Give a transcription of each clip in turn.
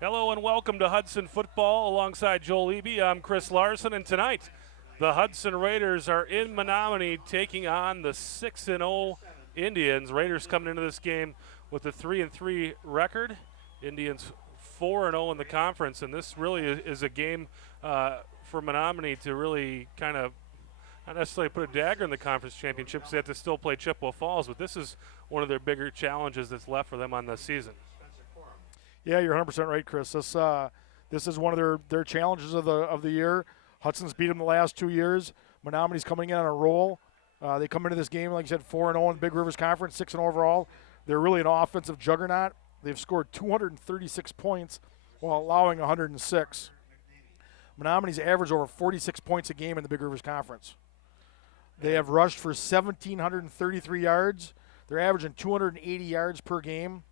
Hello and welcome to Hudson Football alongside Joel Eby. I'm Chris Larson, and tonight the Hudson Raiders are in Menomonie taking on the 6-0 Indians. Raiders coming into this game with a 3-3 record. Indians 4-0 in the conference, and this really is a game for Menomonie to really kind of not necessarily put a dagger in the conference championships. They have to still play Chippewa Falls, but this is one of their bigger challenges that's left for them on the season. Yeah, you're 100% right, Chris. This is one of their challenges of the year. Hudson's beat them the last 2 years. Menomonie's coming in on a roll. They come into this game, like you said, 4-0 in the Big Rivers Conference, 6-0 overall. They're really an offensive juggernaut. They've scored 236 points while allowing 106. Menomonie's averaged over 46 points a game in the Big Rivers Conference. They have rushed for 1,733 yards. They're averaging 280 yards per game.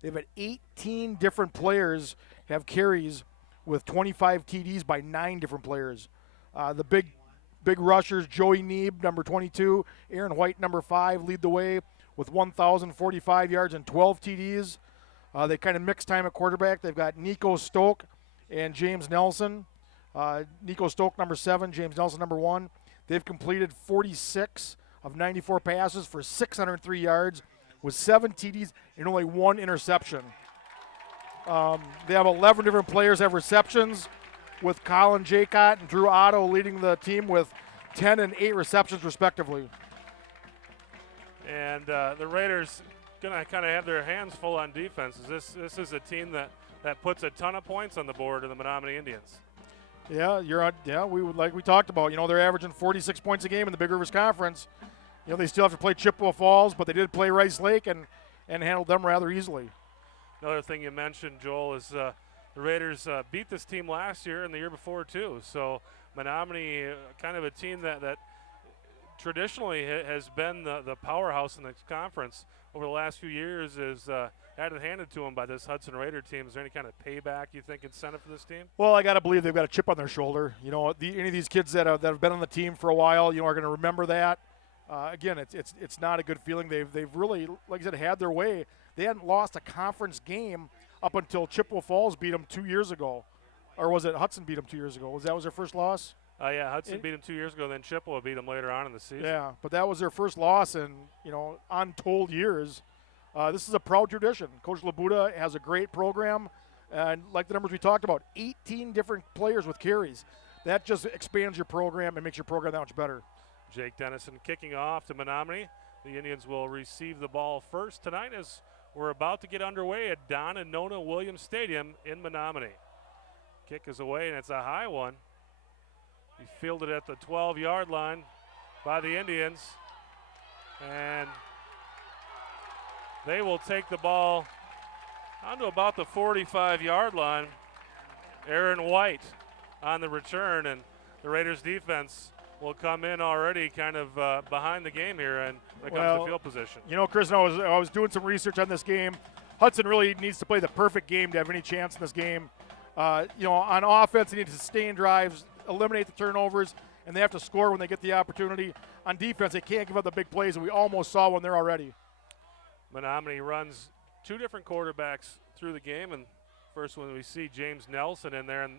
They've had 18 different players have carries with 25 TDs by 9 different players. The big rushers, Joey Neeb, number 22, Aaron White, number 5, lead the way with 1,045 yards and 12 TDs. They kind of mix time at quarterback. They've got Nico Stoke and James Nelson. Nico Stoke, number 7, James Nelson, number 1. They've completed 46 of 94 passes for 603 yards with 7 TDs and only 1 interception. They have 11 different players have receptions, with Colin Jaycott and Drew Otto leading the team with 10 and 8 receptions respectively. And the Raiders going to kind of have their hands full on defense. This is a team that puts a ton of points on the board in the Menomonie Indians. Yeah, we talked about. They're averaging 46 points a game in the Big Rivers Conference. They still have to play Chippewa Falls, but they did play Rice Lake and handled them rather easily. Another thing you mentioned, Joel, is the Raiders beat this team last year and the year before too. So Menomonie, kind of a team that traditionally has been the powerhouse in the conference over the last few years, is had it handed to them by this Hudson Raider team. Is there any kind of payback, you think, incentive for this team? Well, I got to believe they've got a chip on their shoulder. Any of these kids that have been on the team for a while, are going to remember that. Again, it's not a good feeling. They've really, like I said, had their way. They hadn't lost a conference game up until Chippewa Falls beat them 2 years ago, or was it Hudson beat them 2 years ago? Was their first loss? Yeah, Hudson beat them 2 years ago. Then Chippewa beat them later on in the season. Yeah, but that was their first loss in untold years. This is a proud tradition. Coach Labuda has a great program, and like the numbers we talked about, 18 different players with carries. That just expands your program and makes your program that much better. Jake Dennison kicking off to Menomonie. The Indians will receive the ball first tonight as we're about to get underway at Don and Nona Williams Stadium in Menomonie. Kick is away, and it's a high one. He fielded at the 12-yard line by the Indians. And they will take the ball onto about the 45-yard line. Aaron White on the return, and the Raiders defense will come in already kind of behind the game here and when it comes to field position. Chris, I was doing some research on this game. Hudson really needs to play the perfect game to have any chance in this game. On offense, they need to sustain drives, eliminate the turnovers, and they have to score when they get the opportunity. On defense, they can't give up the big plays, and we almost saw one there already. Menomonie runs 2 different quarterbacks through the game, and first one we see James Nelson in there, and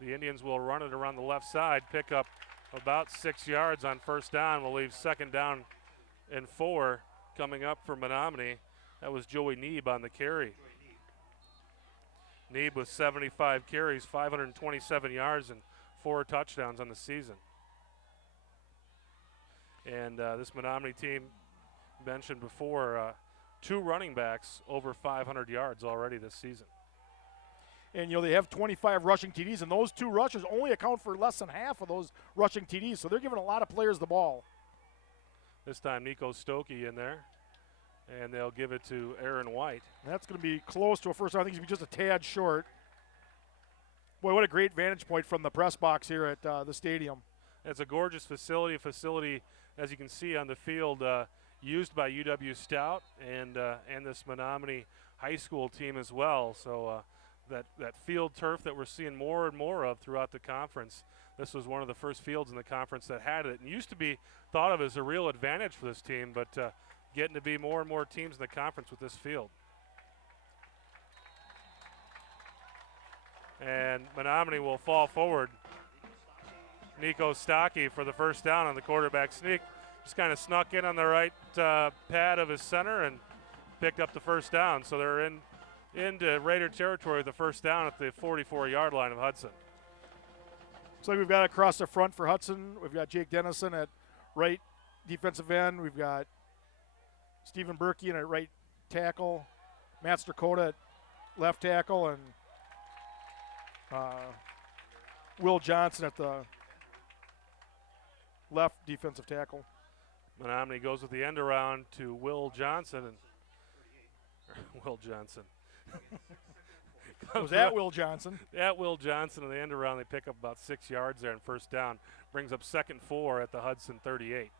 the Indians will run it around the left side, pick up about 6 yards on first down. We'll leave second down and 4 coming up for Menomonie. That was Joey Neeb on the carry. Neeb with 75 carries, 527 yards, and 4 touchdowns on the season. And this Menomonie team, mentioned before, 2 running backs over 500 yards already this season. And, they have 25 rushing TDs, and those 2 rushers only account for less than half of those rushing TDs, so they're giving a lot of players the ball. This time Nico Stokey in there, and they'll give it to Aaron White. And that's going to be close to a first down. I think he's going to be just a tad short. Boy, what a great vantage point from the press box here at the stadium. It's a gorgeous facility, as you can see on the field, used by UW Stout and this Menomonie high school team as well. So that field turf that we're seeing more and more of throughout the conference. This was one of the first fields in the conference that had it, and used to be thought of as a real advantage for this team, but getting to be more and more teams in the conference with this field. And Menomonie will fall forward. Nico Stocky for the first down on the quarterback sneak. Just kind of snuck in on the right pad of his center and picked up the first down. So they're into Raider territory with the first down at the 44-yard line of Hudson. Looks like we've got across the front for Hudson. We've got Jake Dennison at right defensive end. We've got Stephen Berkey at right tackle. Matt Strakota at left tackle. And Will Johnson at the left defensive tackle. Menomonie goes with the end around to Will Johnson. Will Johnson. Was that Will Johnson? At Will Johnson in the end around. They pick up about 6 yards there and first down. Brings up 2nd and 4 at the Hudson 38.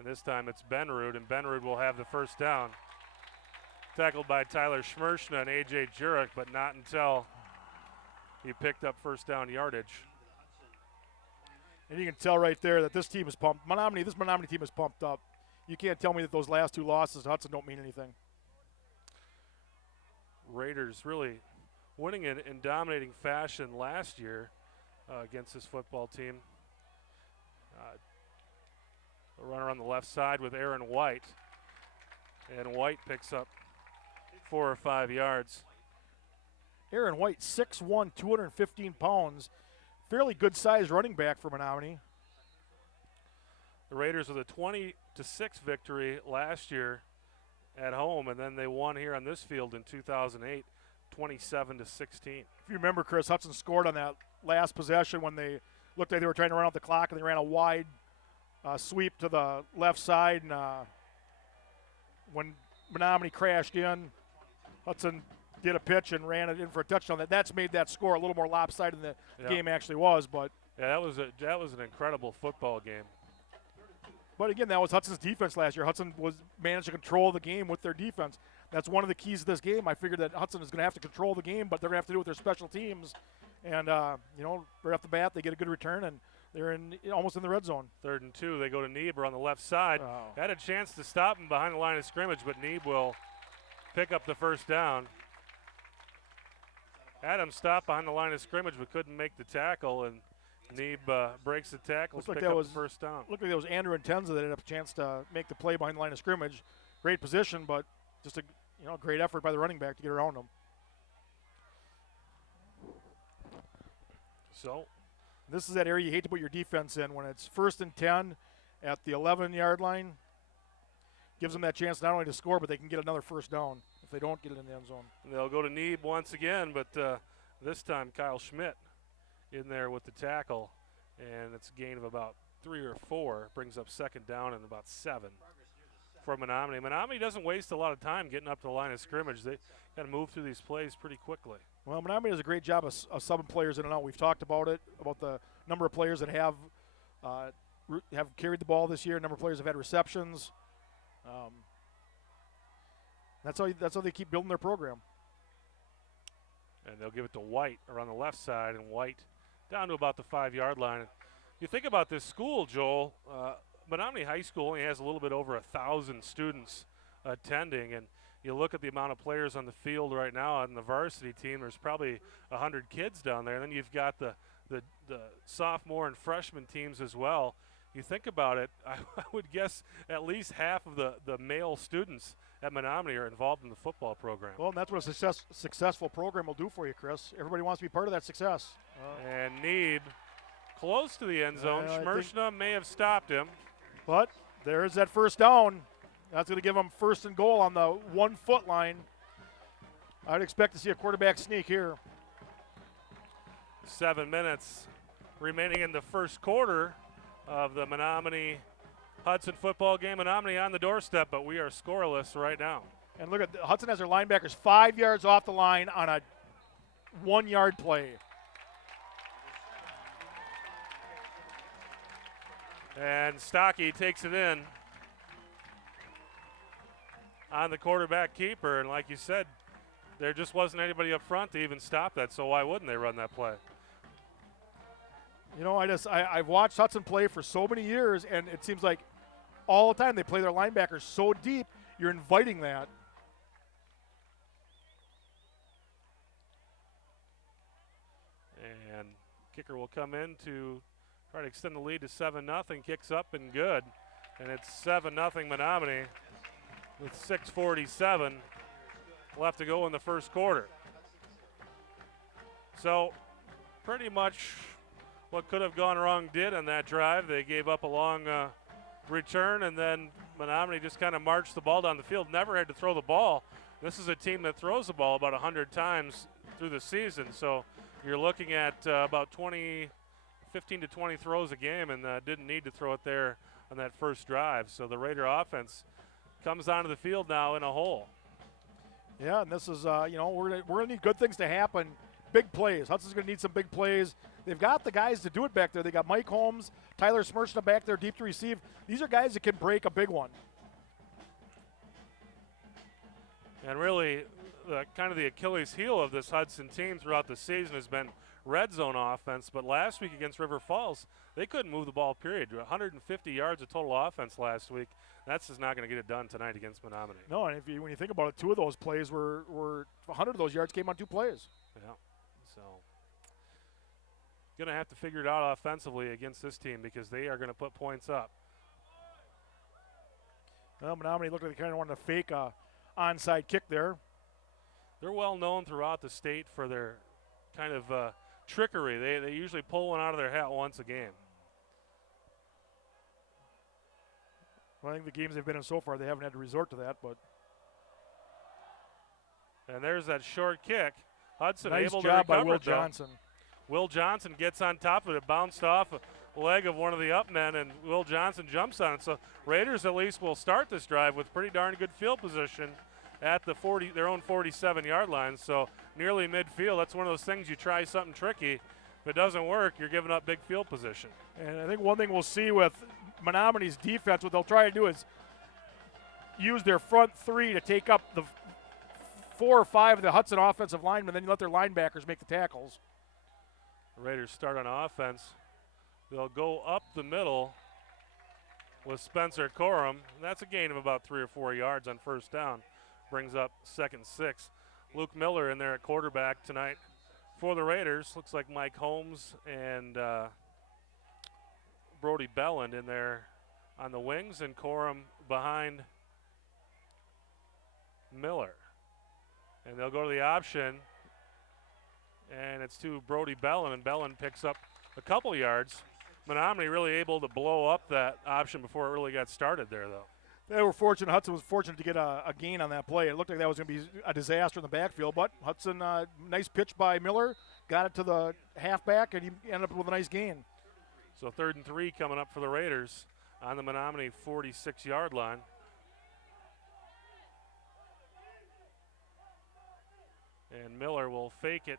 And this time it's Benrud, and Benrud will have the first down. Tackled by Tyler Schmershna and A.J. Jurek, but not until he picked up first down yardage. And you can tell right there that this team is pumped. This Menomonie team is pumped up. You can't tell me that those last 2 losses to Hudson don't mean anything. Raiders really winning in dominating fashion last year against this football team. A runner on the left side with Aaron White. And White picks up 4 or 5 yards. Aaron White, 6'1", 215 pounds. Fairly good-sized running back for Menomonie. The Raiders with a 20-6 victory last year at home, and then they won here on this field in 2008, 27-16. If you remember, Chris, Hudson scored on that last possession when they looked like they were trying to run out the clock, and they ran a wide sweep to the left side. And when Menomonie crashed in, Hudson did a pitch and ran it in for a touchdown. That's made that score a little more lopsided than the game actually was. But yeah, that was an incredible football game. But again, that was Hudson's defense last year. Hudson managed to control the game with their defense. That's one of the keys to this game. I figured that Hudson is going to have to control the game, but they're going to have to do it with their special teams. And right off the bat, they get a good return, and they're almost in the red zone. 3rd and 2. They go to Niebuhr on the left side. Oh. Had a chance to stop him behind the line of scrimmage, but Niebuhr will pick up the first down. Adam stopped behind the line of scrimmage but couldn't make the tackle, and Neeb breaks the tackle, pick up the first down. Looked like that was Andrew Intenza that had a chance to make the play behind the line of scrimmage. Great position, but just a great effort by the running back to get around him. So this is that area you hate to put your defense in when it's 1st and 10 at the 11-yard line. Gives them that chance not only to score, but they can get another first down if they don't get it in the end zone. And they'll go to Neeb once again, but this time Kyle Schmidt in there with the tackle, and it's a gain of about 3 or 4. Brings up 2nd down and about 7 for Menomonie. Menomonie doesn't waste a lot of time getting up to the line of scrimmage. They got to move through these plays pretty quickly. Well, Menomonie does a great job of subbing players in and out. We've talked about it, about the number of players that have carried the ball this year. Number of players have had receptions. That's how they keep building their program. And they'll give it to White around the left side, and White down to about the 5-yard line. You think about this school, Joel. Menomonie High School only has a little bit over 1,000 students attending, and you look at the amount of players on the field right now on the varsity team. There's probably 100 kids down there. And then you've got the sophomore and freshman teams as well. You think about it, I would guess at least half of the male students at Menomonie are involved in the football program. Well, and that's what a successful program will do for you, Chris. Everybody wants to be part of that success. And Neeb close to the end zone. Schmershna may have stopped him. But there's that first down. That's going to give them 1st and goal on the 1-foot line. I'd expect to see a quarterback sneak here. 7 minutes remaining in the first quarter of the Menomonie Hudson football game. Menomonie on the doorstep, but we are scoreless right now. And look at Hudson has their linebackers 5 yards off the line on a 1-yard play. And Stocky takes it in on the quarterback keeper. And like you said, there just wasn't anybody up front to even stop that, so why wouldn't they run that play? I've watched Hudson play for so many years, and it seems like all the time they play their linebackers so deep, you're inviting that. Kicker will come in to try to extend the lead to 7-0. Kicks up and good. And it's 7-0 Menomonie with 6:47 left to go in the first quarter. So pretty much what could have gone wrong did on that drive. They gave up a long return, and then Menomonie just kind of marched the ball down the field, never had to throw the ball. This is a team that throws the ball about 100 times through the season, so you're looking at about 15 to 20 throws a game, and didn't need to throw it there on that first drive. So the Raider offense comes onto the field now in a hole. Yeah, and this is, we're gonna need good things to happen. Big plays. Hudson's going to need some big plays. They've got the guys to do it back there. They got Mike Holmes, Tyler Smirchna back there deep to receive. These are guys that can break a big one. And really, kind of the Achilles heel of this Hudson team throughout the season has been red zone offense. But last week against River Falls, they couldn't move the ball, period. 150 yards of total offense last week. That's just not going to get it done tonight against Menomonie. No, and when you think about it, 2 of those plays were 100 of those yards came on 2 plays. Yeah. So, going to have to figure it out offensively against this team because they are going to put points up. Well, Menomonie looked like they kind of wanted to fake a onside kick there. They're well known throughout the state for their kind of trickery. They usually pull one out of their hat once a game. Well, I think the games they've been in so far, they haven't had to resort to that. But and there's that short kick. Hudson nice able job to recover by Will it, Johnson. Will Johnson gets on top of it, bounced off a leg of one of the up men, and Will Johnson jumps on it. So Raiders at least will start this drive with pretty darn good field position at the their own 47-yard line. So nearly midfield. That's one of those things you try something tricky. If it doesn't work, you're giving up big field position. And I think one thing we'll see with Menominee's defense, what they'll try to do is use their front 3 to take up the 4 or 5 of the Hudson offensive linemen, then you let their linebackers make the tackles. The Raiders start on offense. They'll go up the middle with Spencer Corum. That's a gain of about 3 or 4 yards on first down. Brings up 2nd and 6. Luke Miller in there at quarterback tonight for the Raiders. Looks like Mike Holmes and Brody Belland in there on the wings, and Corum behind Miller. And they'll go to the option, and it's to Brody Belland, and Belland picks up a couple yards. Menomonie really able to blow up that option before it really got started there, though. They were fortunate. Hudson was fortunate to get a gain on that play. It looked like that was going to be a disaster in the backfield, but Hudson, nice pitch by Miller, got it to the halfback, and he ended up with a nice gain. So 3rd and 3 coming up for the Raiders on the Menomonie 46-yard line. And Miller will fake it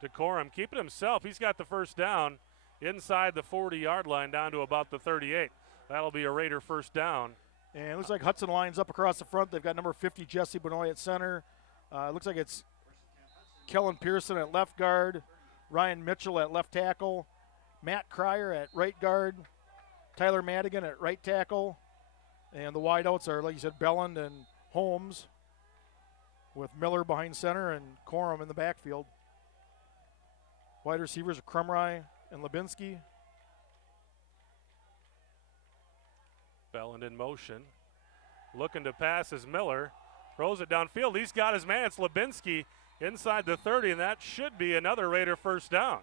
to Corum, keep it himself. He's got the first down inside the 40-yard line down to about the 38. That'll be a Raider first down. And it looks like Hudson lines up across the front. They've got number 50, Jesse Benoit at center. It looks like it's Kellen Pearson at left guard, Ryan Mitchell at left tackle, Matt Cryer at right guard, Tyler Madigan at right tackle. And the wideouts are, like you said, Belland and Holmes, with Miller behind center and Corum in the backfield. Wide receivers are Krumrye and Lubinsky. Belland in motion. Looking to pass is Miller. Throws it downfield. He's got his man. It's Lubinsky inside the 30, and that should be another Raider first down.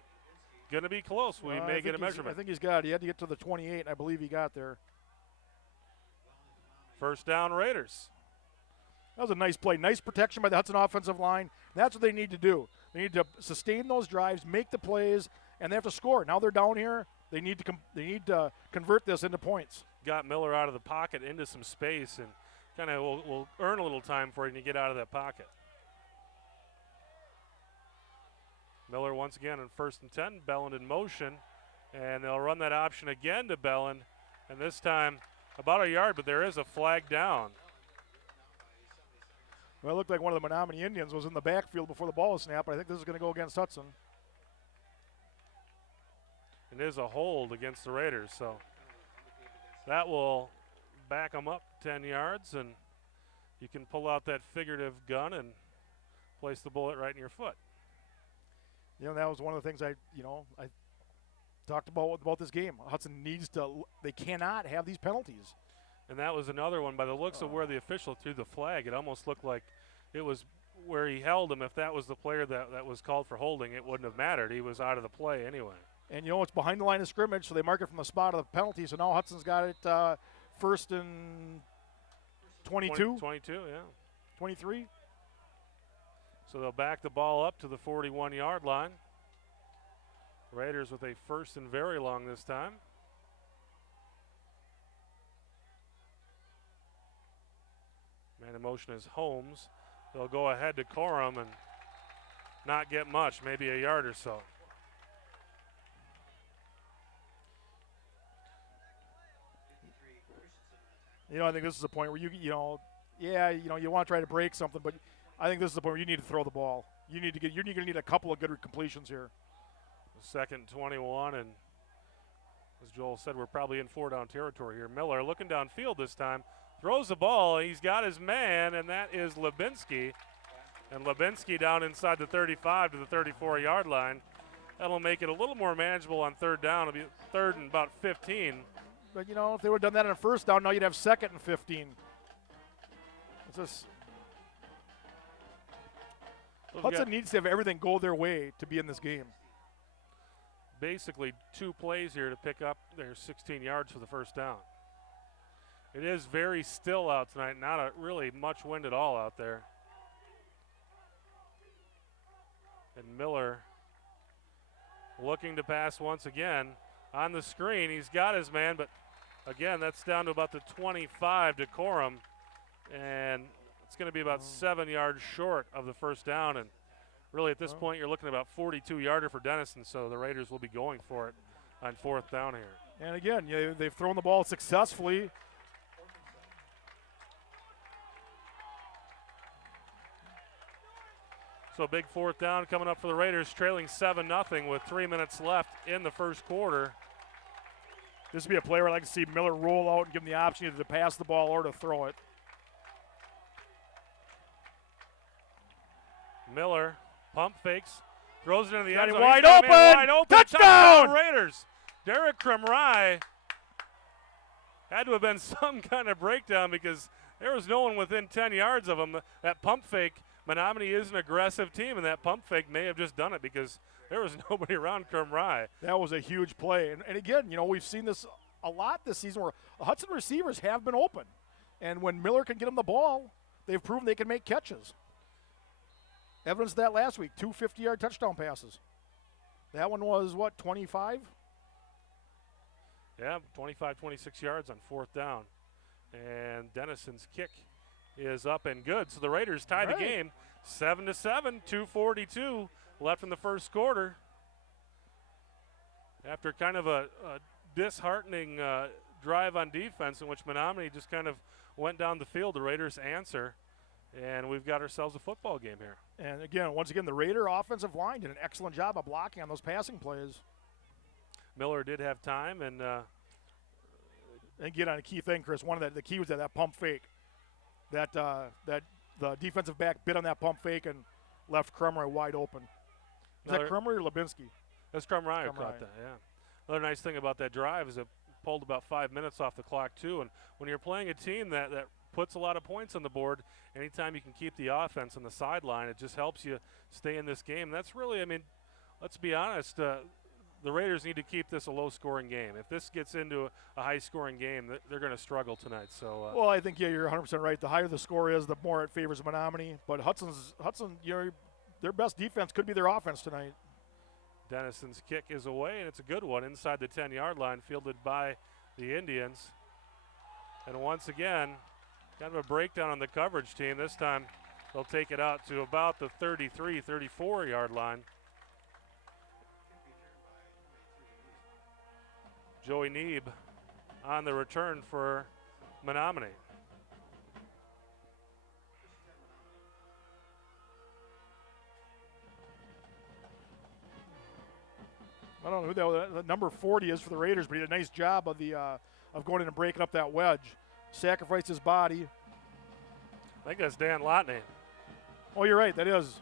Going to be close. We may get a measurement. I think he's got it. He had to get to the 28, and I believe he got there. First down, Raiders. That was a nice play. Nice protection by the Hudson offensive line. That's what they need to do. They need to sustain those drives, make the plays, and they have to score. Now they're down here. They need to convert this into points. Got Miller out of the pocket into some space, and kind of will earn a little time for him to get out of that pocket. Miller once again on 1st and 10. Belland in motion, and they'll run that option again to Belland, and this time about a yard, but there is a flag down. Well, it looked like one of the Menomonie Indians was in the backfield before the ball was snapped. I think this is going to go against Hudson. It is a hold against the Raiders, so that will back them up 10 yards, and you can pull out that figurative gun and place the bullet right in your foot. You know, that was one of the things I talked about this game. Hudson needs to. They cannot have these penalties. And that was another one. By the looks of where the official threw the flag, it almost looked like it was where he held him. If that was the player that was called for holding, it wouldn't have mattered. He was out of the play anyway. And, it's behind the line of scrimmage, so they mark it from the spot of the penalty. So now Hudson's got it first and 22? 22, yeah. 23? So they'll back the ball up to the 41-yard line. Raiders with a first and very long this time. Man in motion is Holmes. They'll go ahead to Corum and not get much, maybe a yard or so. I think this is a point where you want to try to break something, but I think this is the point where you need to throw the ball. You're going to need a couple of good completions here. Second 21, and as Joel said, we're probably in 4-down territory here. Miller looking downfield this time, throws the ball. He's got his man, and that is Lubinsky. And Lubinsky down inside the 35 to the 34-yard line. That'll make it a little more manageable on third down. It'll be third and about 15. But, if they would have done that on first down, now you'd have second and 15. It's just Hudson needs to have everything go their way to be in this game. Basically 2 plays here to pick up their 16 yards for the first down. It is very still out tonight, not really much wind at all out there. And Miller looking to pass once again. On the screen, he's got his man, but again, that's down to about the 25 to Corum. And it's going to be about 7 yards short of the first down. And really, at this point, you're looking at about 42-yarder for Denison, so the Raiders will be going for it on fourth down here. And again, they've thrown the ball successfully. So big fourth down coming up for the Raiders, trailing 7-0 with 3 minutes left in the first quarter. This would be a play where I'd like to see Miller roll out and give him the option either to pass the ball or to throw it. Miller pump fakes, throws it into the end zone. Wide open! Touchdown! Raiders. Derek Kremrye had to have been some kind of breakdown because there was no one within 10 yards of him. That pump fake, Menomonie is an aggressive team, and that pump fake may have just done it because there was nobody around Kremrye. That was a huge play. And again, we've seen this a lot this season where Hudson receivers have been open. And when Miller can get them the ball, they've proven they can make catches. Evidence of that last week, 2 50-yard touchdown passes. That one was, 25? Yeah, 25, 26 yards on fourth down. And Denison's kick is up and good. So the Raiders tie the game 7-7, 2:42 left in the first quarter. After kind of a disheartening drive on defense in which Menomonie just kind of went down the field, the Raiders answer. And we've got ourselves a football game here. And again, once again, the Raider offensive line did an excellent job of blocking on those passing plays. Miller did have time, and get on a key thing, Chris. One of the key was that pump fake. That the defensive back bit on that pump fake and left Kremrye wide open. Is that Kremrye or Lubinsky? That's Kremrye who caught that. Yeah. Another nice thing about that drive is it pulled about 5 minutes off the clock too. And when you're playing a team that puts a lot of points on the board, anytime you can keep the offense on the sideline, it just helps you stay in this game. That's really, let's be honest, the Raiders need to keep this a low-scoring game. If this gets into a high-scoring game, they're going to struggle tonight. So, well, I think, you're 100% right. The higher the score is, the more it favors Menomonie. But Hudson, their best defense could be their offense tonight. Denison's kick is away, and it's a good one inside the 10-yard line, fielded by the Indians. And once again, kind of a breakdown on the coverage team. This time they'll take it out to about the 33, 34-yard line. Joey Neeb on the return for Menomonie. I don't know who that number 40 is for the Raiders, but he did a nice job of going in and breaking up that wedge. Sacrificed his body. I think that's Dan Lotney. Oh, you're right. That is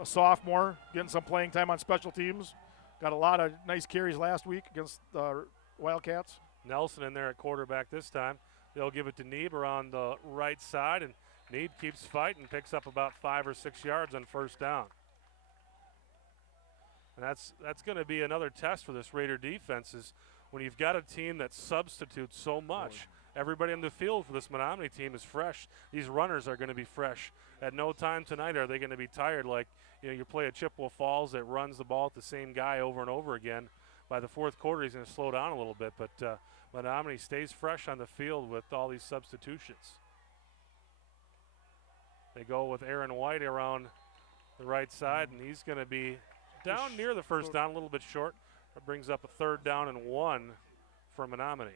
a sophomore getting some playing time on special teams. Got a lot of nice carries last week against the Wildcats. Nelson in there at quarterback this time. They'll give it to Neeb around the right side, and Neeb keeps fighting, picks up about 5 or 6 yards on first down. And that's going to be another test for this Raider defense is when you've got a team that substitutes so much. Everybody on the field for this Menomonie team is fresh. These runners are going to be fresh. At no time tonight are they going to be tired like you play a Chippewa Falls that runs the ball at the same guy over and over again. By the fourth quarter, he's going to slow down a little bit, but Menomonie stays fresh on the field with all these substitutions. They go with Aaron White around the right side, and he's going to be down near the first down, a little bit short. That brings up a 3rd down and 1 for Menomonie.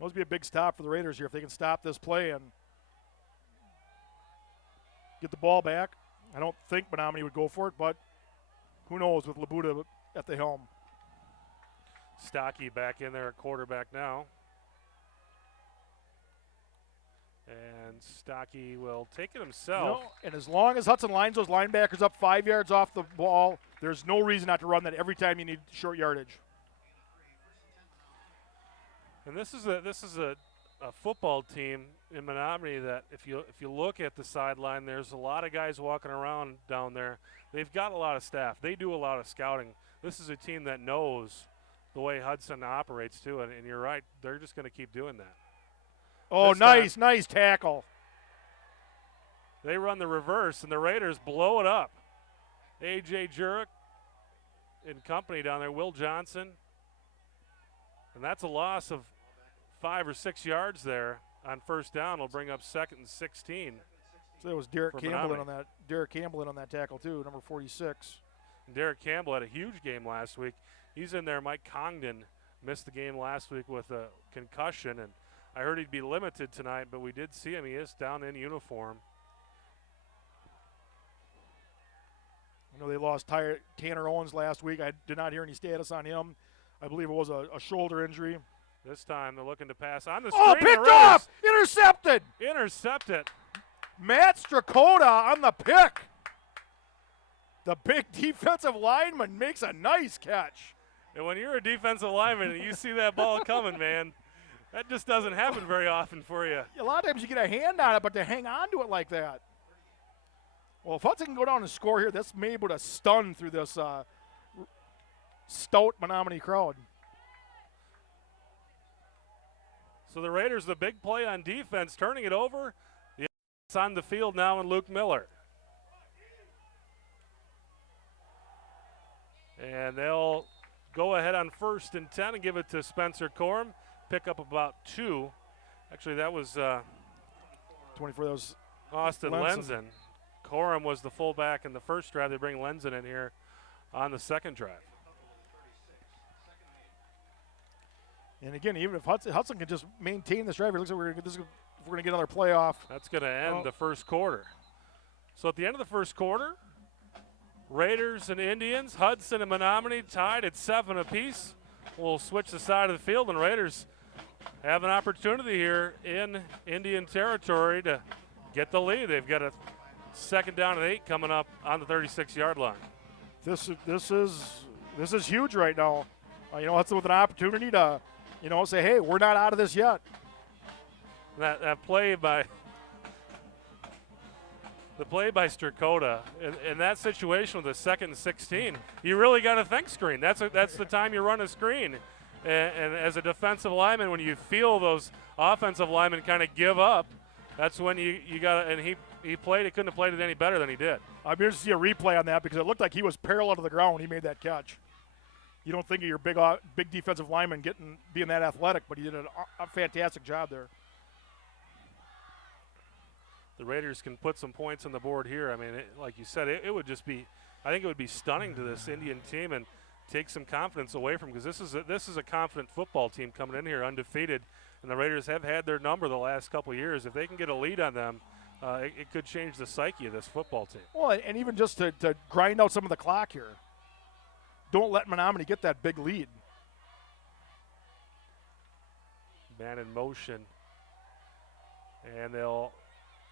Must be a big stop for the Raiders here if they can stop this play and get the ball back. I don't think Menomonie would go for it, but who knows with Labuda at the helm. Stocky back in there at quarterback now. And Stocky will take it himself. And as long as Hudson lines those linebackers up 5 yards off the ball, there's no reason not to run that every time you need short yardage. And this is a football team in Menomonie that if you look at the sideline, there's a lot of guys walking around down there. They've got a lot of staff. They do a lot of scouting. This is a team that knows the way Hudson operates too, and you're right, they're just going to keep doing that. Oh, nice tackle. They run the reverse, and the Raiders blow it up. A.J. Jurek and company down there, Will Johnson. And that's a loss of 5 or 6 yards there on first down. Will bring up 2nd and 16. So it was Derek Campbell Menomonie. on that. Derek Campbell in on that tackle too, number 46. And Derek Campbell had a huge game last week. He's in there. Mike Congdon missed the game last week with a concussion, and I heard he'd be limited tonight, but we did see him. He is down in uniform. I know they lost Tanner Owens last week. I did not hear any status on him. I believe it was a shoulder injury. This time they're looking to pass on the screen. Oh, picked off! Intercepted! Intercepted. Matt Strakota on the pick. The big defensive lineman makes a nice catch. And when you're a defensive lineman and you see that ball coming, man, that just doesn't happen very often for you. A lot of times you get a hand on it, but to hang on to it like that. Well, if Hudson can go down and score here, this may be able to stun through this stout Menomonie crowd. So the Raiders, the big play on defense, turning it over. It's on the field now in Luke Miller. And they'll go ahead on 1st and 10 and give it to Spencer Corum. Pick up about 2. Actually, that was 24. That was Austin Lenzen. Corum was the fullback in the first drive. They bring Lenzen in here on the second drive. And again, even if Hudson can just maintain this drive, it looks like we're going to get another playoff. That's going to end the first quarter. So at the end of the first quarter, Raiders and Indians, Hudson and Menomonie tied at 7 apiece. We'll switch the side of the field, and Raiders have an opportunity here in Indian territory to get the lead. They've got a 2nd down and 8 coming up on the 36-yard line. This is huge right now. Hudson with an opportunity to, say, hey, we're not out of this yet. That play by Strakota in that situation with a 2nd and 16, you really got to think screen. That's the time you run a screen. And as a defensive lineman, when you feel those offensive linemen kind of give up, that's when you got to. And he played. He couldn't have played it any better than he did. I'm here to see a replay on that because it looked like he was parallel to the ground when he made that catch. You don't think of your big defensive lineman being that athletic, but he did a fantastic job there. The Raiders can put some points on the board here. I mean, like you said, it would just be. I think it would be stunning to this Indian team and take some confidence away from, because this is a confident football team coming in here undefeated, and the Raiders have had their number the last couple of years. If they can get a lead on them, it could change the psyche of this football team. Well, and even just to grind out some of the clock here. Don't let Menomonie get that big lead. Man in motion, and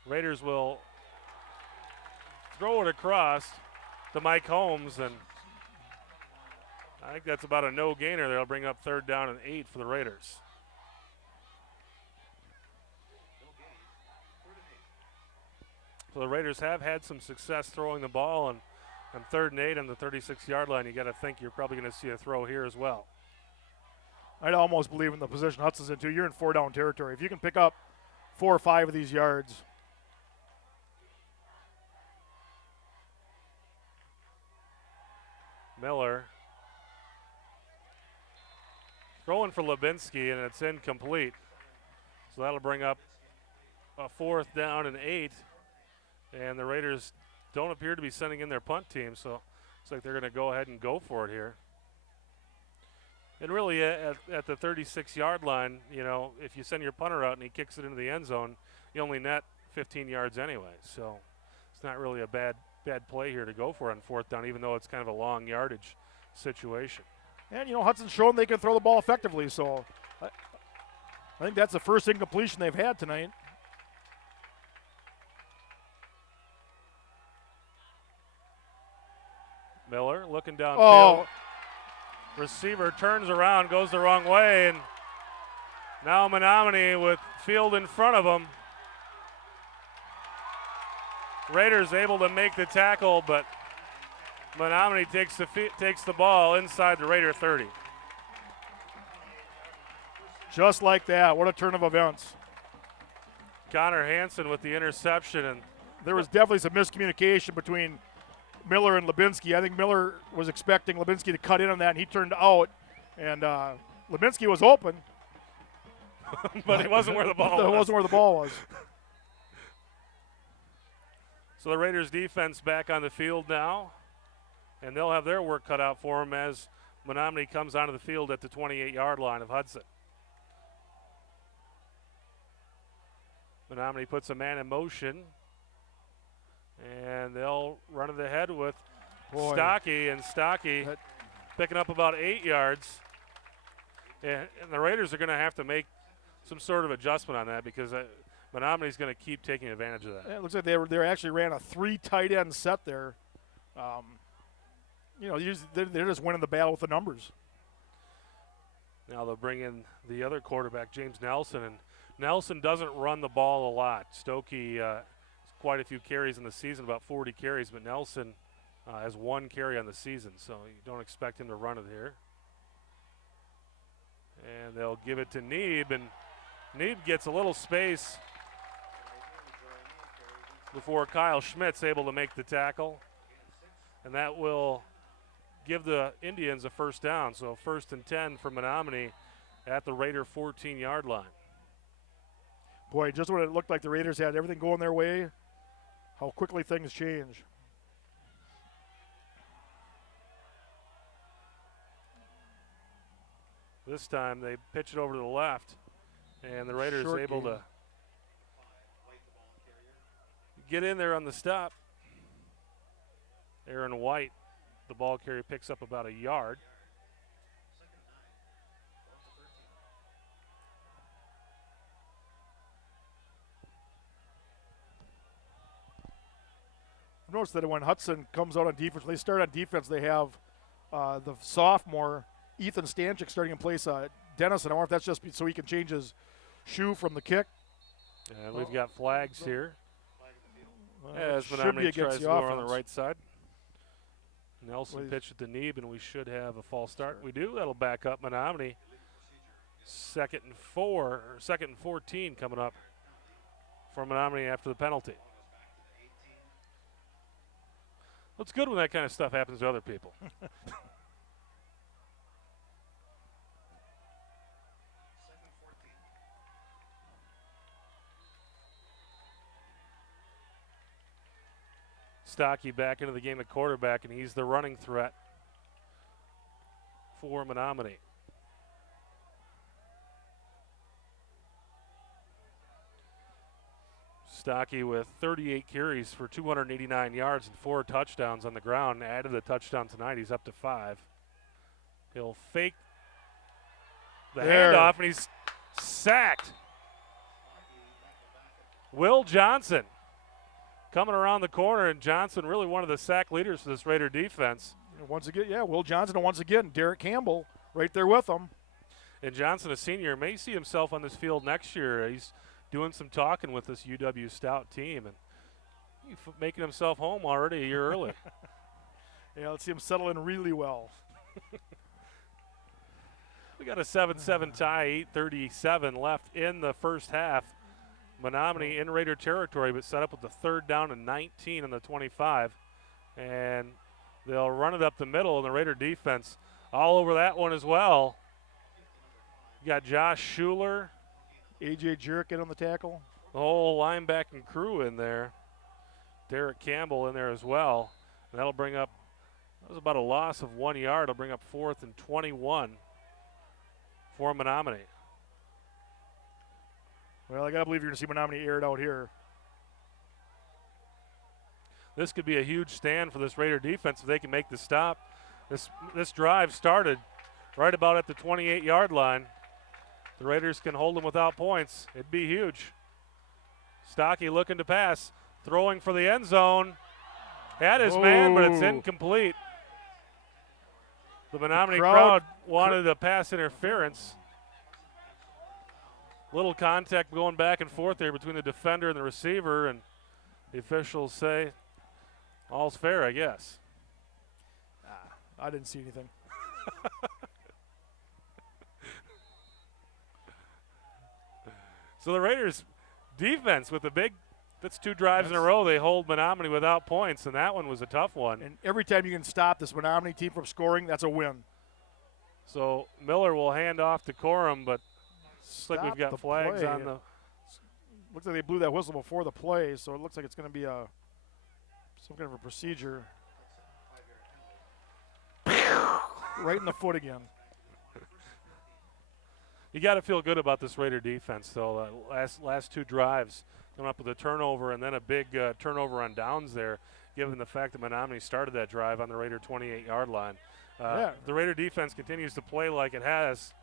Raiders will throw it across. to Mike Holmes, and I think that's about a no gainer. They'll bring up 3rd down and 8 for the Raiders. So the Raiders have had some success throwing the ball, and on 3rd and 8 on the 36-yard line, you got to think you're probably going to see a throw here as well. I'd almost believe in the position Hudson's in, too. You're in 4-down territory. If you can pick up 4 or 5 of these yards. Miller throwing for Lubinsky, and it's incomplete. So that'll bring up a 4th down and 8. And the Raiders don't appear to be sending in their punt team, so looks like they're going to go ahead and go for it here. And really, at the 36-yard line, you know, if you send your punter out and he kicks it into the end zone, you only net 15 yards anyway. So it's not really a bad play here to go for on 4th down, even though it's kind of a long yardage situation. And, you know, Hudson's shown they can throw the ball effectively, so I think that's the first incompletion they've had tonight. Miller looking downfield. Oh. Receiver turns around, goes the wrong way, and now Menomonie with field in front of him. Raiders able to make the tackle, but Menomonie takes the ball inside the Raider 30. Just like that. What a turn of events. Connor Hansen with the interception, and there was definitely some miscommunication between Miller and Lubinsky. I think Miller was expecting Lubinsky to cut in on that, and he turned out, and Lubinsky was open. But it wasn't where the ball was. It wasn't where the ball was. So the Raiders defense back on the field now, and they'll have their work cut out for them as Menomonie comes onto the field at the 28-yard line of Hudson. Menomonie puts a man in motion, and they'll run to the head with Stocky, and Stocky picking up about 8 yards. And the Raiders are going to have to make some sort of adjustment on that because Menomonie's going to keep taking advantage of that. It looks like they actually ran a 3 tight end set there. You know, they're just winning the battle with the numbers. Now they'll bring in the other quarterback, James Nelson, and Nelson doesn't run the ball a lot. Stokey has quite a few carries in the season, about 40 carries, but Nelson has 1 carry on the season, so you don't expect him to run it here. And they'll give it to Neeb, and Neeb gets a little space before Kyle Schmidt's able to make the tackle. And that will give the Indians a 1st down. So 1st and 10 for Menomonie at the Raider 14-yard line. Boy, just when it looked like the Raiders had everything going their way, how quickly things change. This time they pitch it over to the left, and the Raiders Short able game. to get in there on the stop. Aaron White, the ball carrier, picks up about a yard. I've noticed that when Hudson comes out on defense, when they start on defense, they have the sophomore Ethan Stanchik starting in place Dennis, and I wonder if that's just so he can change his shoe from the kick. And we've got flags here. As should Menomonie be tries against to the go on the offense. right side. Nelson pitched at the knee, and we should have a false start. We do. That'll back up Menomonie. 2nd and 4, or 2nd and 14 coming up for Menomonie after the penalty. It's good when that kind of stuff happens to other people. Stocky back into the game at quarterback, and he's the running threat for Menomonie. Stocky with 38 carries for 289 yards and 4 touchdowns on the ground. Added a touchdown tonight. He's up to 5. He'll fake the handoff, and he's sacked. Will Johnson coming around the corner, and Johnson really one of the sack leaders for this Raider defense. And once again, yeah, Will Johnson, and once again, Derek Campbell right there with him. And Johnson, a senior, may see himself on this field next year. He's doing some talking with this UW Stout team, and he's making himself home already a year early. Yeah, let's see him settle in really well. We got a 7-7 tie, 8:37 left in the first half. Menomonie in Raider territory, but set up with the 3rd down and 19 on the 25. And they'll run it up the middle, and the Raider defense all over that one as well. You got Josh Schuler. A.J. Jurek in on the tackle. The whole linebacking crew in there. Derek Campbell in there as well. And that'll bring up, that was about a loss of 1 yard. It'll bring up 4th and 21 for Menomonie. Well, I got to believe you're going to see Menomonie air it out here. This could be a huge stand for this Raider defense if they can make the stop. This drive started right about at the 28-yard line. The Raiders can hold them without points. It'd be huge. Stocky looking to pass, throwing for the end zone. Had his man, but it's incomplete. The Menomonie crowd wanted a pass interference. Little contact going back and forth there between the defender and the receiver, and the officials say all's fair, I guess. I didn't see anything. So the Raiders defense with the big, that's 2 drives in a row, they hold Menomonie without points, and that one was a tough one. And every time you can stop this Menomonie team from scoring, that's a win. So Miller will hand off to Corum, but looks like we've got flags play. on the. Looks like they blew that whistle before the play, so it looks like it's going to be some kind of a procedure. Right in the foot again. You got to feel good about this Raider defense, though. Last 2 drives coming up with a turnover and then a big turnover on downs there, given the fact that Menomonie started that drive on the Raider 28-yard line. The Raider defense continues to play like it has.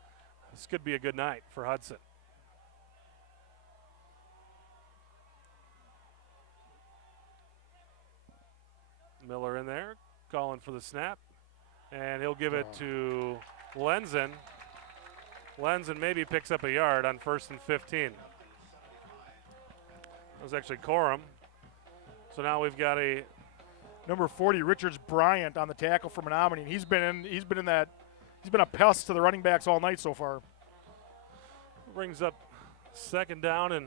This could be a good night for Hudson. Miller in there, calling for the snap, and he'll give it to Lenzen. Lenzen maybe picks up a yard on 1st and 15. That was actually Corum. So now we've got a number 40, Richards Bryant, on the tackle for Menomonie. He's been a pest to the running backs all night so far. Brings up 2nd down and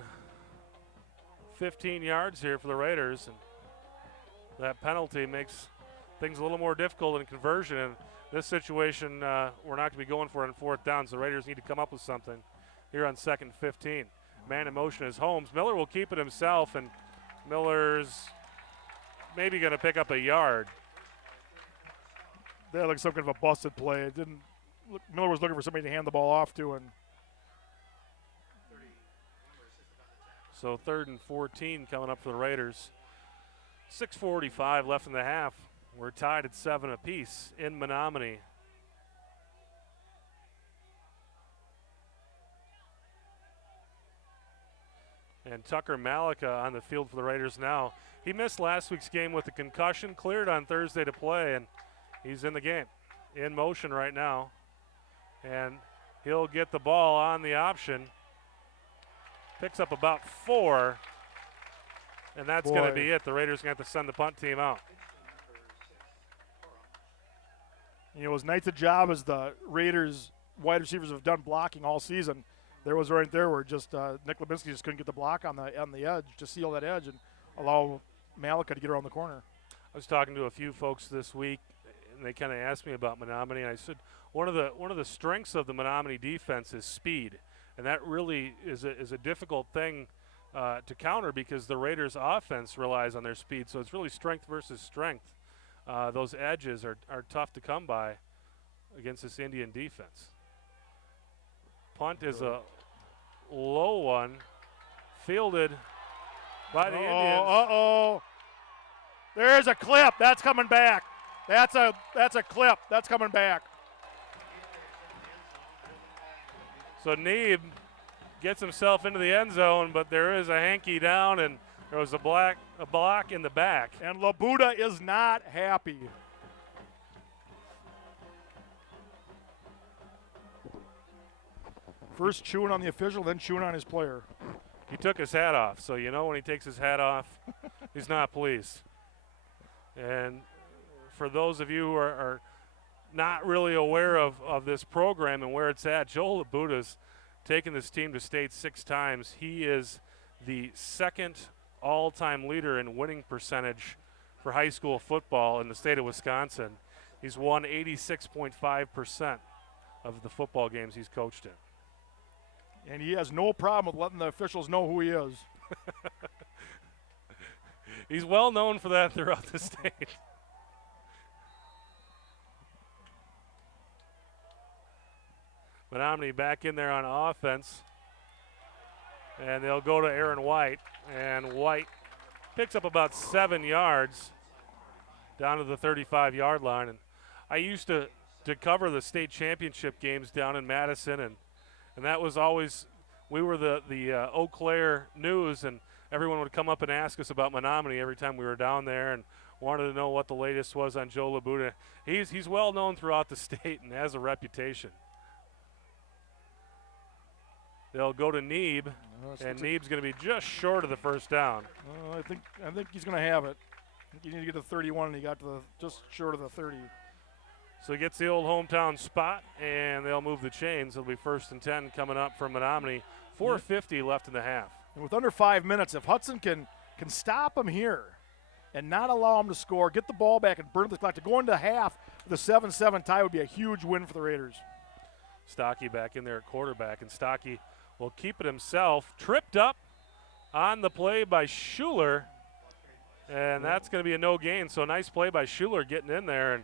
15 yards here for the Raiders, and that penalty makes things a little more difficult in conversion. And this situation, we're not going to be going for it on 4th down, so the Raiders need to come up with something here on 2nd and 15. Man in motion is Holmes. Miller will keep it himself, and Miller's maybe going to pick up a yard. That looks some kind of a busted play. It didn't look, Miller was looking for somebody to hand the ball off to, and so 3rd and 14 coming up for the Raiders. 6:45 left in the half. We're tied at 7 apiece in Menomonie. And Tucker Malika on the field for the Raiders now. He missed last week's game with a concussion, cleared on Thursday to play, and he's in the game. In motion right now. And he'll get the ball on the option. Picks up about 4. And that's going to be it. The Raiders are going to have to send the punt team out. You know, as nice a job as the Raiders wide receivers have done blocking all season, there was right there where just Nick Lebinsky just couldn't get the block on the edge, to seal that edge and allow Malika to get around the corner. I was talking to a few folks this week, and they kind of asked me about Menomonie, and I said one of the strengths of the Menomonie defense is speed, and that really is a difficult thing to counter because the Raiders' offense relies on their speed. So it's really strength versus strength. Those edges are tough to come by against this Indian defense. Punt is a low one, fielded by the Indians. Uh-oh. There's a clip. That's coming back. That's a clip. That's coming back. So Neeb gets himself into the end zone, but there is a hanky down, and There was a block in the back. And Labuda is not happy. First chewing on the official, then chewing on his player. He took his hat off, so you know when he takes his hat off, he's not pleased. And for those of you who are not really aware of this program and where it's at, Joel Labuda's taken this team to state 6 times. He is the second all-time leader in winning percentage for high school football in the state of Wisconsin. He's won 86.5% of the football games he's coached in. And he has no problem with letting the officials know who he is. He's well known for that throughout the state. Menomonie back in there on offense. And they'll go to Aaron White. And White picks up about 7 yards down to the 35-yard line. And I used to cover the state championship games down in Madison, and that was always, we were the Eau Claire News, and everyone would come up and ask us about Menomonie every time we were down there and wanted to know what the latest was on Joe Labuda. He's well known throughout the state and has a reputation. They'll go to Neeb, and Neeb's going to be just short of the first down. I think he's going to have it. I think you need to get to 31, and he got to just short of the 30. So he gets the old hometown spot, and they'll move the chains. It'll be 1st and 10 coming up from Menomonie. 4:50 left in the half. And with under 5 minutes, if Hudson can stop him here and not allow him to score, get the ball back and burn the clock, to go into half with a 7-7 tie would be a huge win for the Raiders. Stocky back in there at quarterback, and Stocky will keep it himself. Tripped up on the play by Schuler, and that's going to be a no gain. So nice play by Schuler getting in there and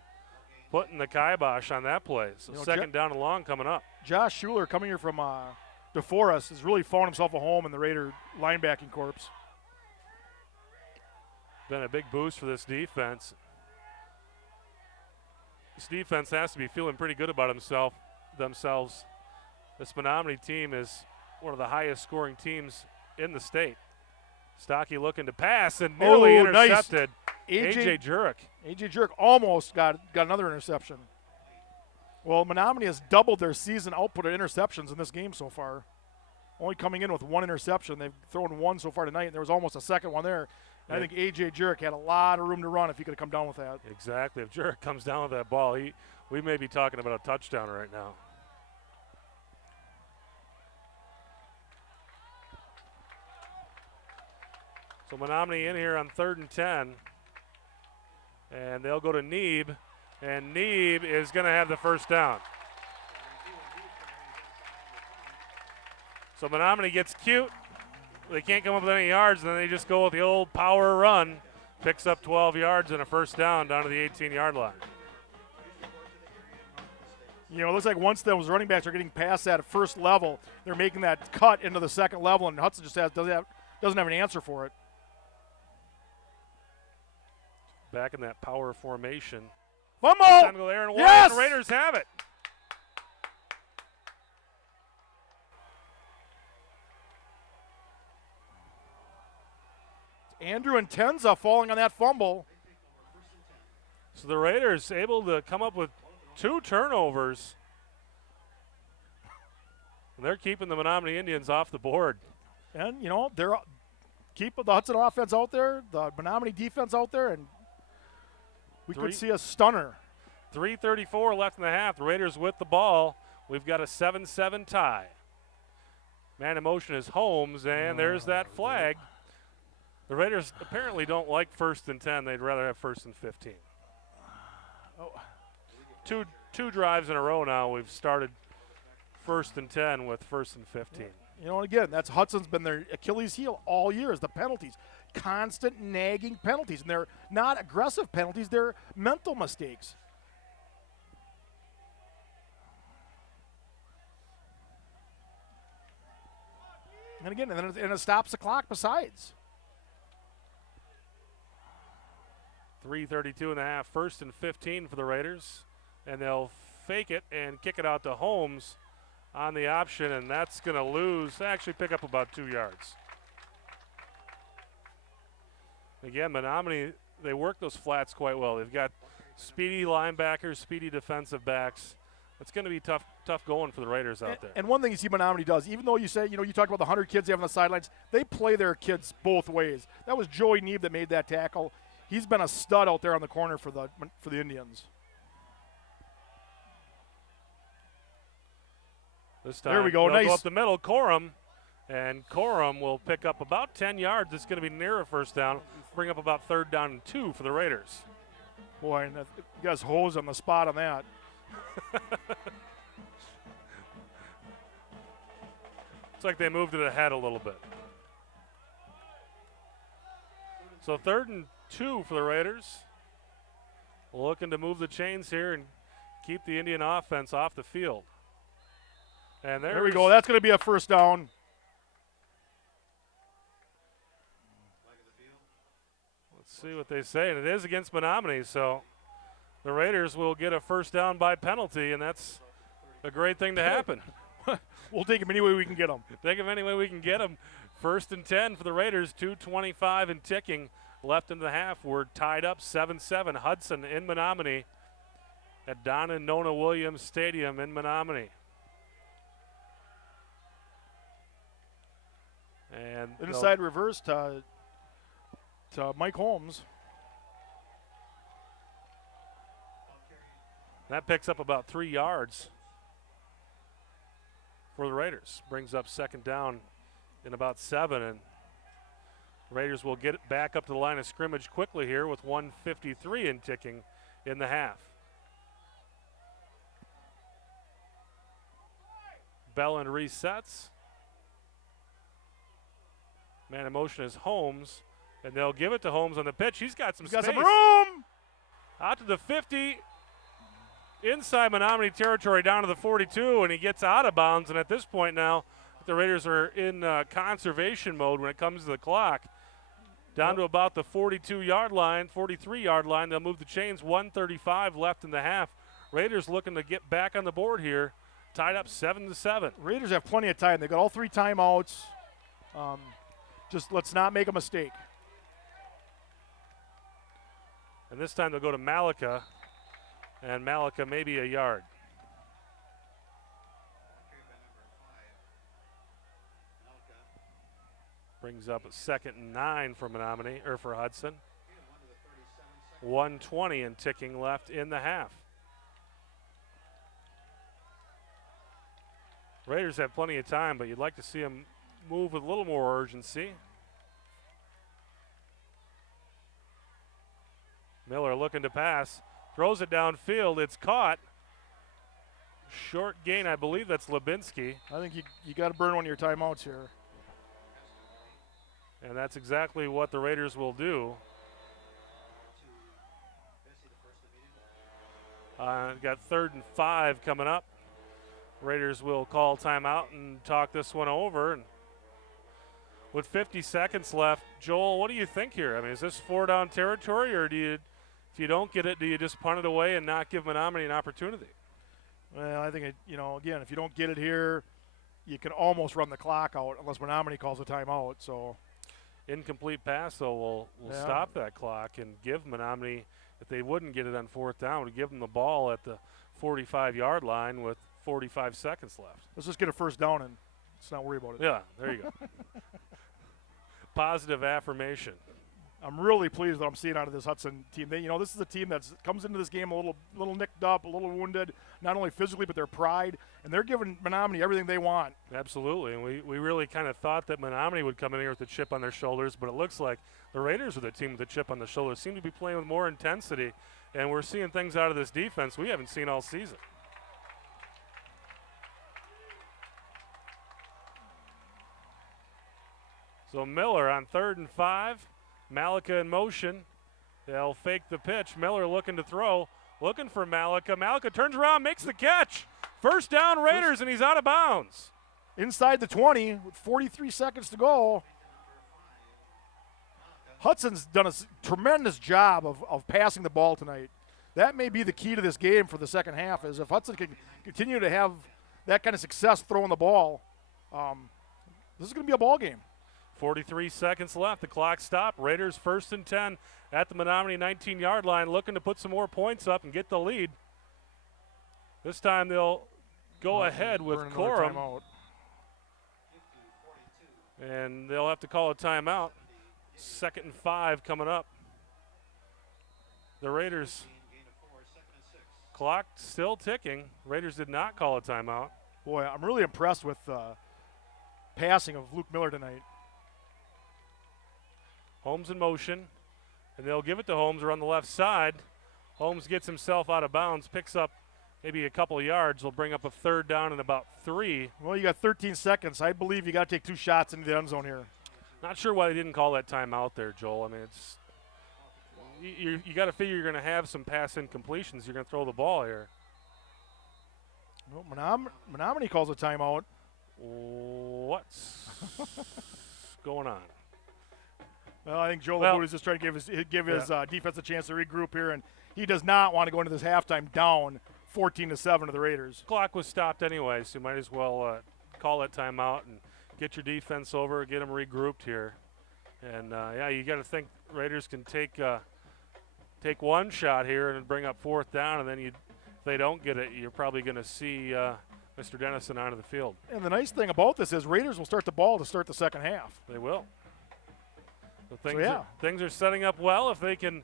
putting the kibosh on that play. So second down and long coming up. Josh Schuler, coming here from DeForest, has really found himself a home in the Raider linebacking corps. Been a big boost for this defense. This defense has to be feeling pretty good about themselves. This Menomonie team is one of the highest scoring teams in the state. Stocky looking to pass and nearly intercepted. Nice. A.J. Jurek. A.J. Jurek almost got another interception. Well, Menomonie has doubled their season output of interceptions in this game so far. Only coming in with 1 interception. They've thrown 1 so far tonight, and there was almost a second one there. And I think A.J. Jurek had a lot of room to run if he could have come down with that. Exactly. If Jurek comes down with that ball, we may be talking about a touchdown right now. So Menomonie in here on 3rd and 10. And they'll go to Neeb. And Neeb is going to have the first down. So Menomonie gets cute. They can't come up with any yards, and then they just go with the old power run. Picks up 12 yards and a first down to the 18-yard line. You know, it looks like once those running backs are getting past that first level, they're making that cut into the second level, and Hudson just doesn't have an answer for it. Back in that power formation. Fumble! Time to go there, and yes! The Raiders have it. Andrew Intenza falling on that fumble. So the Raiders able to come up with 2 turnovers. And they're keeping the Menomonie Indians off the board. And, you know, they're keep the Hudson offense out there, the Menomonie defense out there, and we could see a stunner. 3:34 left in the half. The Raiders with the ball. We've got a 7-7 tie. Man in motion is Holmes, and there's that flag. The Raiders apparently don't like 1st and 10. They'd rather have 1st and 15. Two drives in a row now. We've started 1st and 10 with 1st and 15. You know, and again, that's Hudson's been their Achilles heel all year is the penalties. Constant nagging penalties. And they're not aggressive penalties. They're mental mistakes. And again, and it stops the clock besides. 3:32 and a half, 1st and 15 for the Raiders. And they'll fake it and kick it out to Holmes on the option, and that's going to actually pick up about 2 yards. Again, Menomonie, they work those flats quite well. They've got speedy linebackers, speedy defensive backs. It's going to be tough going for the Raiders out there. And one thing you see Menomonie does, even though you say, you talk about the 100 kids they have on the sidelines, they play their kids both ways. That was Joey Neeb that made that tackle. He's been a stud out there on the corner for the Indians. This time, there we go. Nice. Go Nice. up the middle, Corum, and Corum will pick up about 10 yards. It's going to be near a first down. Bring up about 3rd down and 2 for the Raiders. Boy, and you guys hose on the spot on that. It's like they moved it ahead a little bit. So 3rd and 2 for the Raiders. Looking to move the chains here and keep the Indian offense off the field. And there we go. That's going to be a first down. Let's see what they say. And it is against Menomonie, so the Raiders will get a first down by penalty, and that's a great thing to happen. We'll take them any way we can get them. Take them any way we can get them. 1st and 10 for the Raiders, 2:25 and ticking left in the half. We're tied up 7-7. Hudson in Menomonie at Don and Nona Williams Stadium in Menomonie. And inside reverse to Mike Holmes. That picks up about 3 yards for the Raiders. Brings up 2nd down in about 7, and Raiders will get it back up to the line of scrimmage quickly here with 1:53 and ticking in the half. Bellin resets. Man in motion is Holmes, and they'll give it to Holmes on the pitch. He's got some space. Got some room. Out to the 50, inside Menomonie territory, down to the 42, and he gets out of bounds. And at this point now, the Raiders are in conservation mode when it comes to the clock. Down to about the 42-yard line, 43-yard line. They'll move the chains. 1:35 left in the half. Raiders looking to get back on the board here, tied up 7-7. Raiders have plenty of time. They've got all 3 timeouts. Just let's not make a mistake. And this time they'll go to Malika, and Malika maybe a yard. Brings up a 2nd and 9 for Menomonie, or for Hudson. 1:20 and ticking left in the half. Raiders have plenty of time, but you'd like to see them move with a little more urgency. Miller looking to pass, throws it downfield. It's caught. Short gain, I believe that's Lubinsky. I think you got to burn one of your timeouts here. And that's exactly what the Raiders will do. Got 3rd and 5 coming up. Raiders will call timeout and talk this one over. And with 50 seconds left, Joel, what do you think here? I mean, is this 4-down territory, or if you don't get it, do you just punt it away and not give Menomonie an opportunity? Well, I think, again, if you don't get it here, you can almost run the clock out unless Menomonie calls a timeout. So, incomplete pass, though, will stop that clock and give Menomonie, if they wouldn't get it on 4th down, would give them the ball at the 45-yard line with 45 seconds left. Let's just get a first down and let's not worry about it. Yeah, there you go. Positive affirmation. I'm really pleased that I'm seeing out of this Hudson team. This is a team that comes into this game a little nicked up, a little wounded, not only physically but their pride, and they're giving Menomonie everything they want. Absolutely, and we really kind of thought that Menomonie would come in here with a chip on their shoulders, but it looks like the Raiders are the team with a chip on their shoulders, seem to be playing with more intensity, and we're seeing things out of this defense we haven't seen all season. So Miller on 3rd and 5. Malika in motion. They'll fake the pitch. Miller looking to throw. Looking for Malika. Malika turns around, makes the catch. First down Raiders, and he's out of bounds. Inside the 20 with 43 seconds to go. Hudson's done a tremendous job of passing the ball tonight. That may be the key to this game for the second half, is if Hudson can continue to have that kind of success throwing the ball, this is going to be a ball game. 43 seconds left. The clock stopped. Raiders 1st and 10 at the Menomonie 19-yard line, looking to put some more points up and get the lead. This time they'll go ahead with Corum. And they'll have to call a timeout. 2nd and 5 coming up. The Raiders clock still ticking. Raiders did not call a timeout. Boy, I'm really impressed with the passing of Luke Miller tonight. Holmes in motion, and they'll give it to Holmes around the left side. Holmes gets himself out of bounds, picks up maybe a couple of yards. Will bring up a 3rd down and about 3. Well, you got 13 seconds. I believe you got to take 2 shots into the end zone here. Not sure why they didn't call that timeout there, Joel. I mean, it's you got to figure you're going to have some pass incompletions. You're going to throw the ball here. Well, Menomonie calls a timeout. What's going on? Well, I think Joe LeBout is just trying to give his defense a chance to regroup here, and he does not want to go into this halftime down 14-7 to the Raiders. Clock was stopped anyway, so you might as well call that timeout and get your defense over, get them regrouped here. And, you got to think Raiders can take one shot here and bring up 4th down, and then if they don't get it, you're probably going to see Mr. Dennison onto the field. And the nice thing about this is Raiders will start the ball to start the second half. They will. So things are setting up well. If they can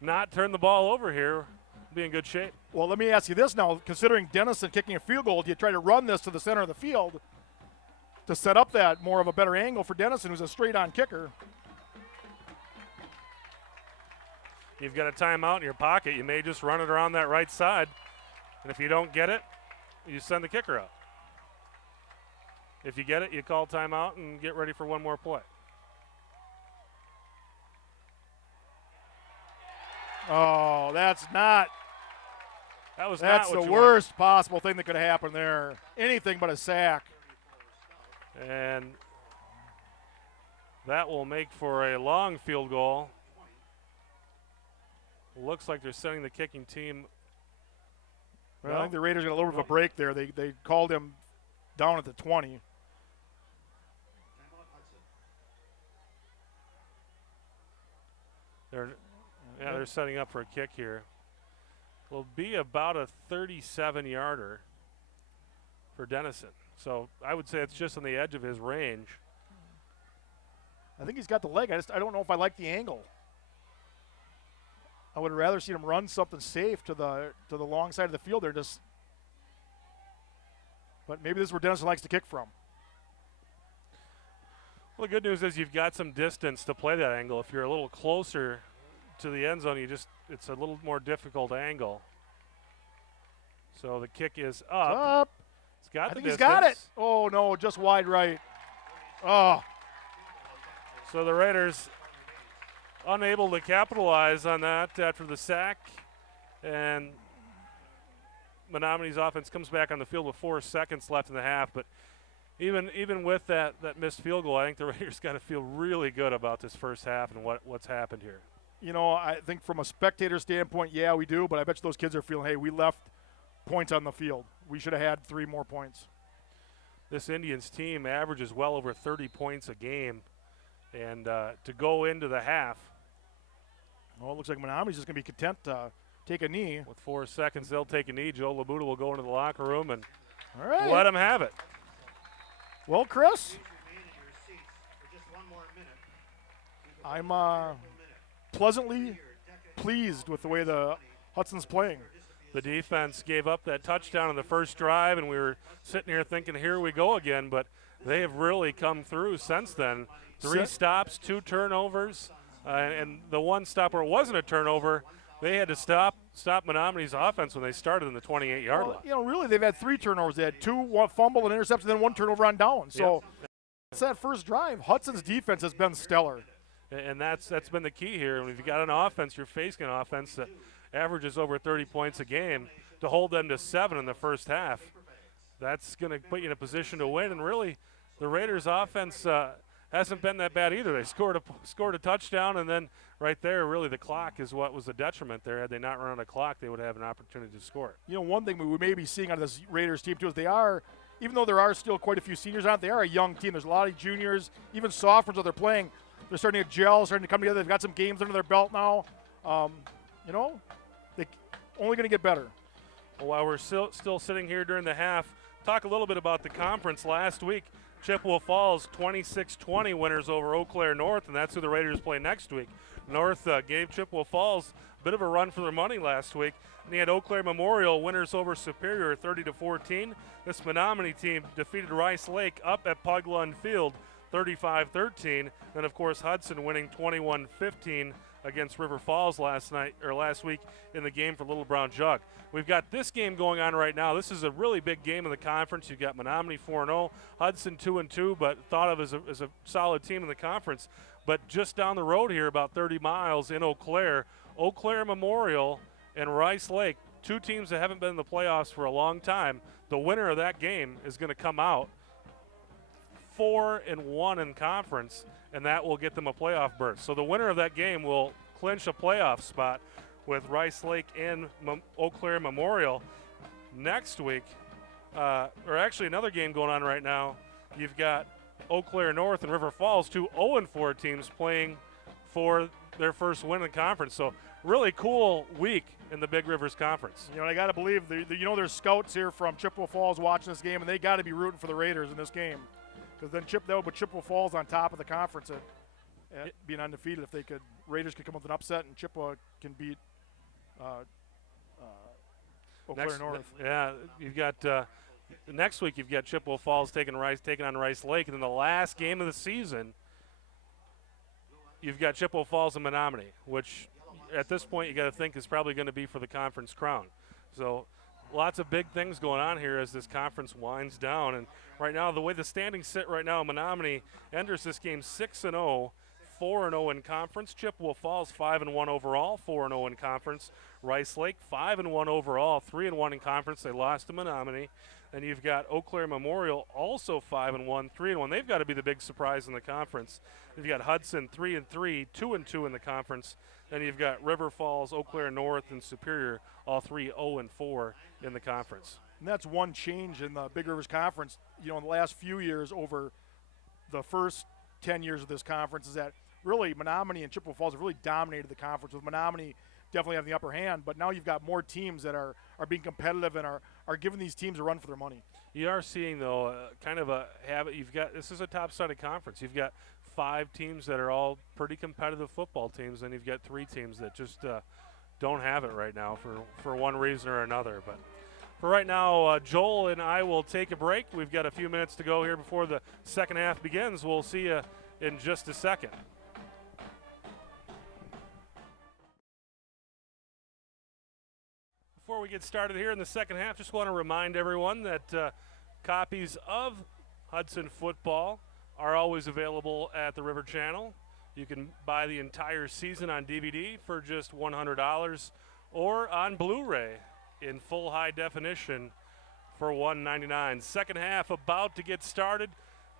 not turn the ball over here, be in good shape. Well, let me ask you this now. Considering Dennison kicking a field goal, do you try to run this to the center of the field to set up that more of a better angle for Dennison, who's a straight-on kicker? You've got a timeout in your pocket. You may just run it around that right side. And if you don't get it, you send the kicker out. If you get it, you call timeout and get ready for one more play. Oh, that's the what worst possible thing that could happen there. Anything but a sack. And that will make for a long field goal. Looks like they're sending the kicking team. Well, I think the Raiders got a little bit of a break there. They called him down at the 20. They're setting up for a kick here. Will be about a 37-yarder for Dennison. So I would say it's just on the edge of his range. I think he's got the leg. I don't know if I like the angle. I would rather see him run something safe to the long side of the field there. But maybe this is where Dennison likes to kick from. Well, the good news is you've got some distance to play that angle. If you're a little closer to the end zone, it's a little more difficult angle. So the kick is up. It's got I think the he's distance. got it. Oh, no, just wide right. Oh. So the Raiders unable to capitalize on that after the sack. And Menomonie's offense comes back on the field with 4 seconds left in the half. But even with that missed field goal, I think the Raiders got to feel really good about this first half and what's happened here. You know, I think from a spectator standpoint, yeah, we do. But I bet you those kids are feeling, hey, we left points on the field. We should have had 3 more points. This Indians team averages well over 30 points a game. And to go into the half. Well, it looks like Menomonie's just going to be content to take a knee. With 4 seconds, they'll take a knee. Joe LeBout will go into the locker room and all right, let him have it. Well, Chris, I'm pleasantly pleased with the way the Hudson's playing. The defense gave up that touchdown in the first drive, and we were sitting here thinking, here we go again. But they have really come through since then. 3 stops, 2 turnovers, and the one stop where it wasn't a turnover, they had to stop Menomonie's offense when they started in the 28-yard line. You know, really, they've had 3 turnovers. They had 2 one fumble and interception, then 1 turnover on down. So it's that first drive. Hudson's defense has been stellar. And that's been the key here. When you've got an offense, you're facing an offense that averages over 30 points a game, to hold them to 7 in the first half. That's going to put you in a position to win. And really, the Raiders' offense hasn't been that bad either. They scored a touchdown, and then right there, really the clock is what was the detriment there. Had they not run on the clock, they would have an opportunity to score it. You know, one thing we may be seeing out of this Raiders team, too, is they are even though there are still quite a few seniors on it, they are a young team. There's a lot of juniors, even sophomores that they're playing. They're starting to gel, starting to come together. They've got some games under their belt now. They're only going to get better. Well, while we're still sitting here during the half, talk a little bit about the conference last week. Chippewa Falls 26-20 winners over Eau Claire North, and that's who the Raiders play next week. North gave Chippewa Falls a bit of a run for their money last week, and they had Eau Claire Memorial winners over Superior 30-14. This Menomonie team defeated Rice Lake up at Pugland Field 35-13, and of course Hudson winning 21-15 against River Falls last week in the game for Little Brown Jug. We've got this game going on right now. This is a really big game in the conference. You've got Menomonie 4-0, Hudson 2-2, but thought of as a solid team in the conference. But just down the road here, about 30 miles in Eau Claire Memorial and Rice Lake, two teams that haven't been in the playoffs for a long time. The winner of that game is going to come out 4-1 in conference, and that will get them a playoff berth. So the winner of that game will clinch a playoff spot with Rice Lake and Eau Claire Memorial. Next week, or actually another game going on right now, you've got Eau Claire North and River Falls, two 0-4 teams playing for their first win in the conference. So really cool week in the Big Rivers Conference. I got to believe, there's scouts here from Chippewa Falls watching this game, and they got to be rooting for the Raiders in this game. Because then they'll put Chippewa Falls on top of the conference at being undefeated. If Raiders could come up with an upset and Chippewa can beat Eau Claire North. Yeah, you've got next week. You've got Chippewa Falls taking on Rice Lake, and then the last game of the season, you've got Chippewa Falls and Menomonie, which at this point you got to think is probably going to be for the conference crown. So lots of big things going on here as this conference winds down. And right now, the way the standings sit right now, Menomonie enters this game 6-0, 4-0 in conference. Chippewa Falls 5-1 overall, 4-0 in conference. Rice Lake 5-1 overall, 3-1 in conference. They lost to Menomonie. And you've got Eau Claire Memorial also 5-1, 3-1. They've got to be the big surprise in the conference. You've got Hudson 3-3, 2-2 in the conference. Then you've got River Falls, Eau Claire North, and Superior, all three 0-4 in the conference. And that's one change in the Big Rivers Conference, in the last few years over the first 10 years of this conference, is that really Menomonie and Chippewa Falls have really dominated the conference, with Menomonie definitely having the upper hand. But now you've got more teams that are being competitive and are giving these teams a run for their money. You are seeing, though, kind of a habit. This is a top-sided conference. You've got 5 teams that are all pretty competitive football teams, and you've got 3 teams that just don't have it right now for one reason or another. But for right now, Joel and I will take a break. We've got a few minutes to go here before the second half begins. We'll see you in just a second. Before we get started here in the second half, just want to remind everyone that copies of Hudson football are always available at the River Channel. You can buy the entire season on DVD for just $100 or on Blu-ray in full high definition for $199. Second half about to get started.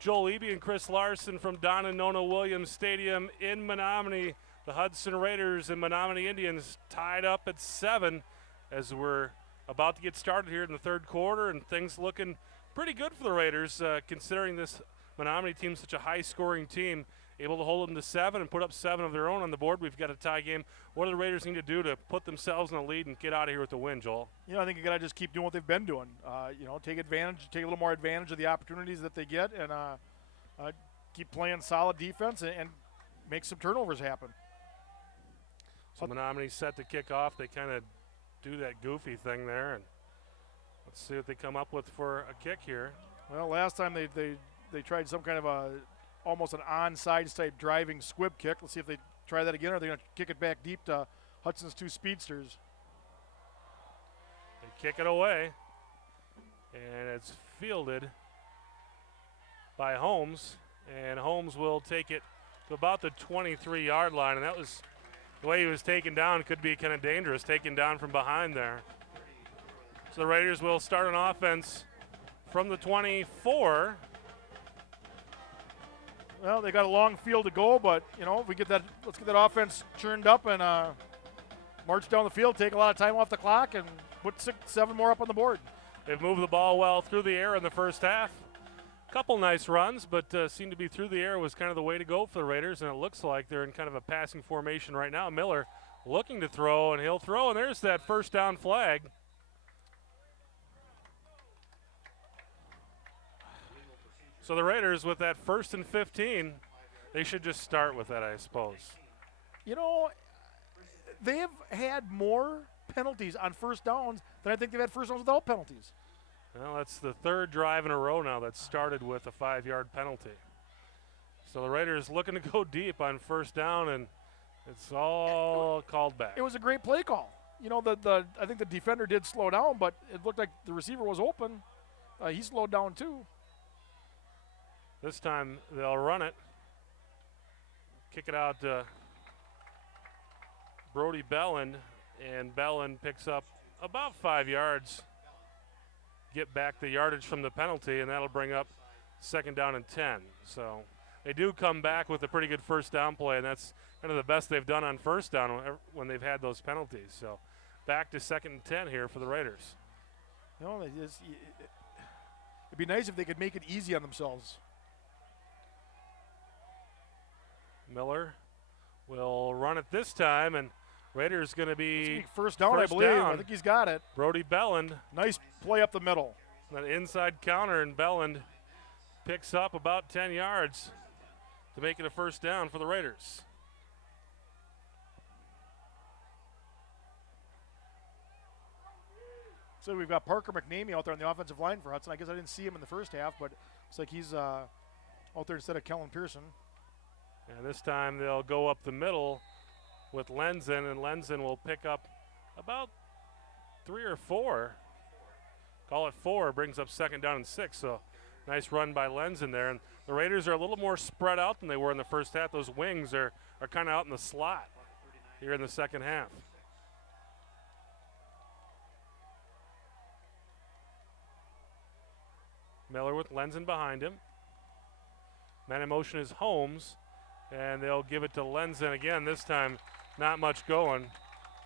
Joel Eby and Chris Larson from Don and Nona Williams Stadium in Menomonie. The Hudson Raiders and Menomonie Indians tied up at 7 as we're about to get started here in the third quarter, and things looking pretty good for the Raiders considering this Menomonie team is such a high-scoring team, able to hold them to 7 and put up 7 of their own on the board. We've got a tie game. What do the Raiders need to do to put themselves in the lead and get out of here with the win, Joel? I think you got to just keep doing what they've been doing. Take a little more advantage of the opportunities that they get, and keep playing solid defense and make some turnovers happen. So Menomonie set to kick off. They kind of do that goofy thing there, and let's see what they come up with for a kick here. Well, last time they tried some kind of almost an onside type driving squib kick. Let's see if they try that again, or are they going to kick it back deep to Hudson's 2 speedsters. They kick it away, and it's fielded by Holmes, and Holmes will take it to about the 23-yard line, and that was the way he was taken down. Could be kind of dangerous, taken down from behind there. So the Raiders will start an offense from the 24. Well, they got a long field to go, but if we let's get that offense churned up and march down the field, take a lot of time off the clock, and put 6, 7 more up on the board. They've moved the ball well through the air in the first half. Couple nice runs, but seemed to be through the air was kind of the way to go for the Raiders, and it looks like they're in kind of a passing formation right now. Miller looking to throw, and he'll throw, and there's that first down flag. So the Raiders with that 1st and 15, they should just start with that, I suppose. You know, they have had more penalties on first downs than I think they've had first downs without penalties. Well, that's the 3rd drive in a row now that started with a 5-yard penalty. So the Raiders looking to go deep on first down, and it's all called back. It was a great play call. You know, I think the defender did slow down, but it looked like the receiver was open. He slowed down too. This time they'll run it. Kick it out to Brody Belland, and Belland picks up about 5 yards. Get back the yardage from the penalty, and that'll bring up 2nd down and 10. So they do come back with a pretty good first down play, and that's kind of the best they've done on first down when they've had those penalties. So back to 2nd and 10 here for the Raiders. You know, it'd be nice if they could make it easy on themselves. Miller will run it this time, and Raiders going to be first down, I believe. I think he's got it. Brody Belland. Nice play up the middle. An inside counter, and Belland picks up about 10 yards to make it a first down for the Raiders. So we've got Parker McNamee out there on the offensive line for Hudson. I guess I didn't see him in the first half, but it's like he's out there instead of Kellen Pearson. And this time they'll go up the middle with Lenzen, and Lenzen will pick up about 3 or 4. Call it 4, brings up 2nd down and 6. So nice run by Lenzen there. And the Raiders are a little more spread out than they were in the first half. Those wings are kind of out in the slot here in the second half. Miller with Lenzen behind him. Man in motion is Holmes, and they'll give it to Lenzen again. This time, not much going.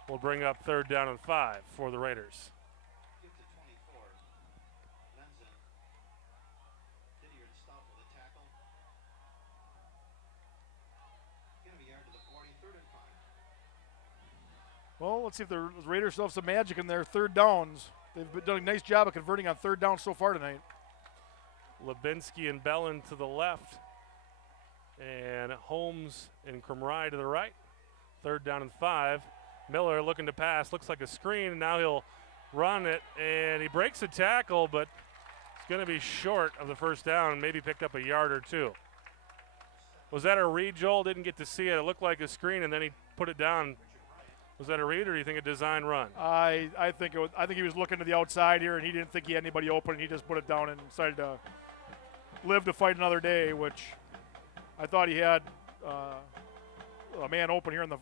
Will bring up 3rd down and 5 for the Raiders. Well, let's see if the Raiders still have some magic in their 3rd downs. They've done a nice job of converting on 3rd down so far tonight. Lubinsky and Belland to the left, and Holmes and Krumrie to the right. 3rd down and 5. Miller looking to pass, looks like a screen, and now he'll run it, and he breaks a tackle, but it's going to be short of the first down, maybe picked up a yard or 2. Was that a read, Joel? Didn't get to see it. It looked like a screen, and then he put it down. Was that a read, or do you think a design run? I think it was. I think he was looking to the outside here, and he didn't think he had anybody open, and he just put it down and decided to live to fight another day, which I thought he had a man open here in the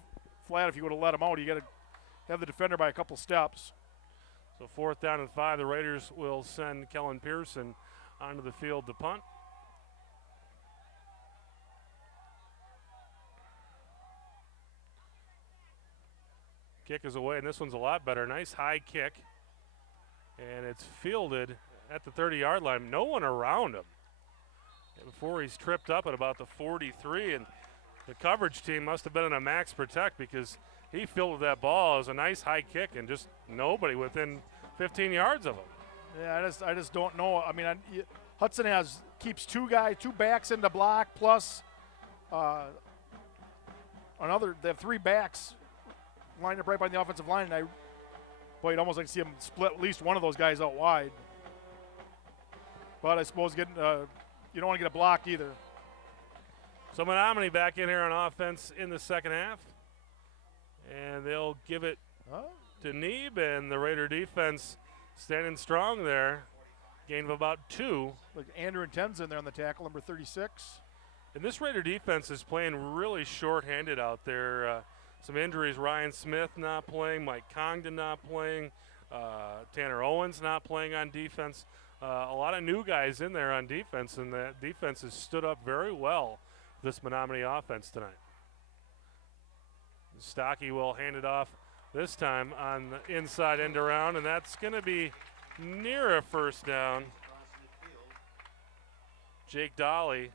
flat. If you would have let him out, you got to have the defender by a couple steps. So 4th down and 5. The Raiders will send Kellen Pearson onto the field to punt. Kick is away, and this one's a lot better. Nice high kick, and it's fielded at the 30-yard line. No one around him before he's tripped up at about the 43, and the coverage team must have been in a max protect because he fielded that ball. It was a nice high kick, and just nobody within 15 yards of him. Yeah, I just don't know. I mean, Hudson keeps two backs into block plus another. They have 3 backs lined up right by the offensive line, and you'd almost like to see him split at least one of those guys out wide. But I suppose you don't want to get a block either. So Menomonie back in here on offense in the second half, and they'll give it to Neeb, and the Raider defense standing strong there. Gain of about 2. Like Andrew Inten's in there on the tackle, number 36. And this Raider defense is playing really short-handed out there. Some injuries, Ryan Smith not playing, Mike Congdon not playing, Tanner Owens not playing on defense. A lot of new guys in there on defense, and that defense has stood up very well this Menomonie offense tonight. Stocky will hand it off this time on the inside end around, and that's going to be near a first down. Jake Dolly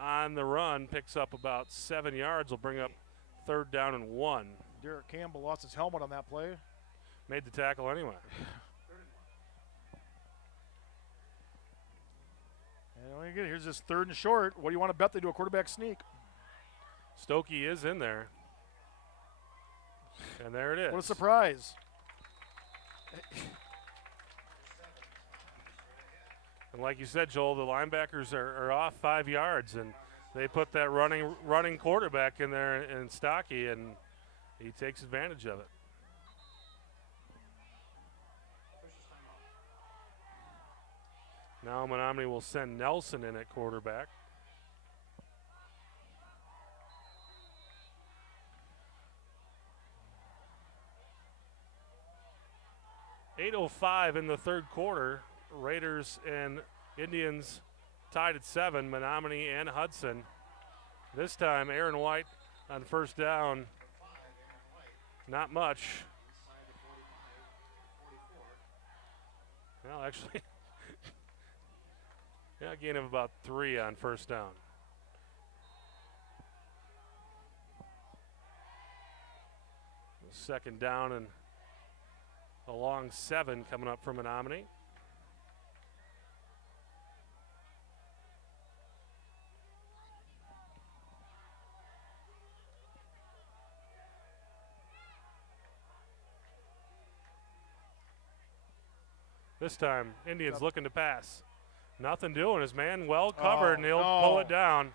on the run picks up about 7 yards. Will bring up 3rd down and 1. Derek Campbell lost his helmet on that play. Made the tackle anyway. And again, here's this 3rd and short. What do you want to bet they do a quarterback sneak? Stokey is in there. And there it is. What a surprise. And like you said, Joel, the linebackers are off 5 yards, and they put that running quarterback in there in Stocky, and he takes advantage of it. Now Menomonie will send Nelson in at quarterback. .805 in the 3rd quarter. Raiders and Indians tied at 7, Menomonie and Hudson. This time, Aaron White on first down. Not much. Well, actually, yeah, a gain of about 3 on first down. Second down and a long 7 coming up from Menomonie. This time, Indians looking to pass. Nothing doing. His man well covered, and he'll pull it down.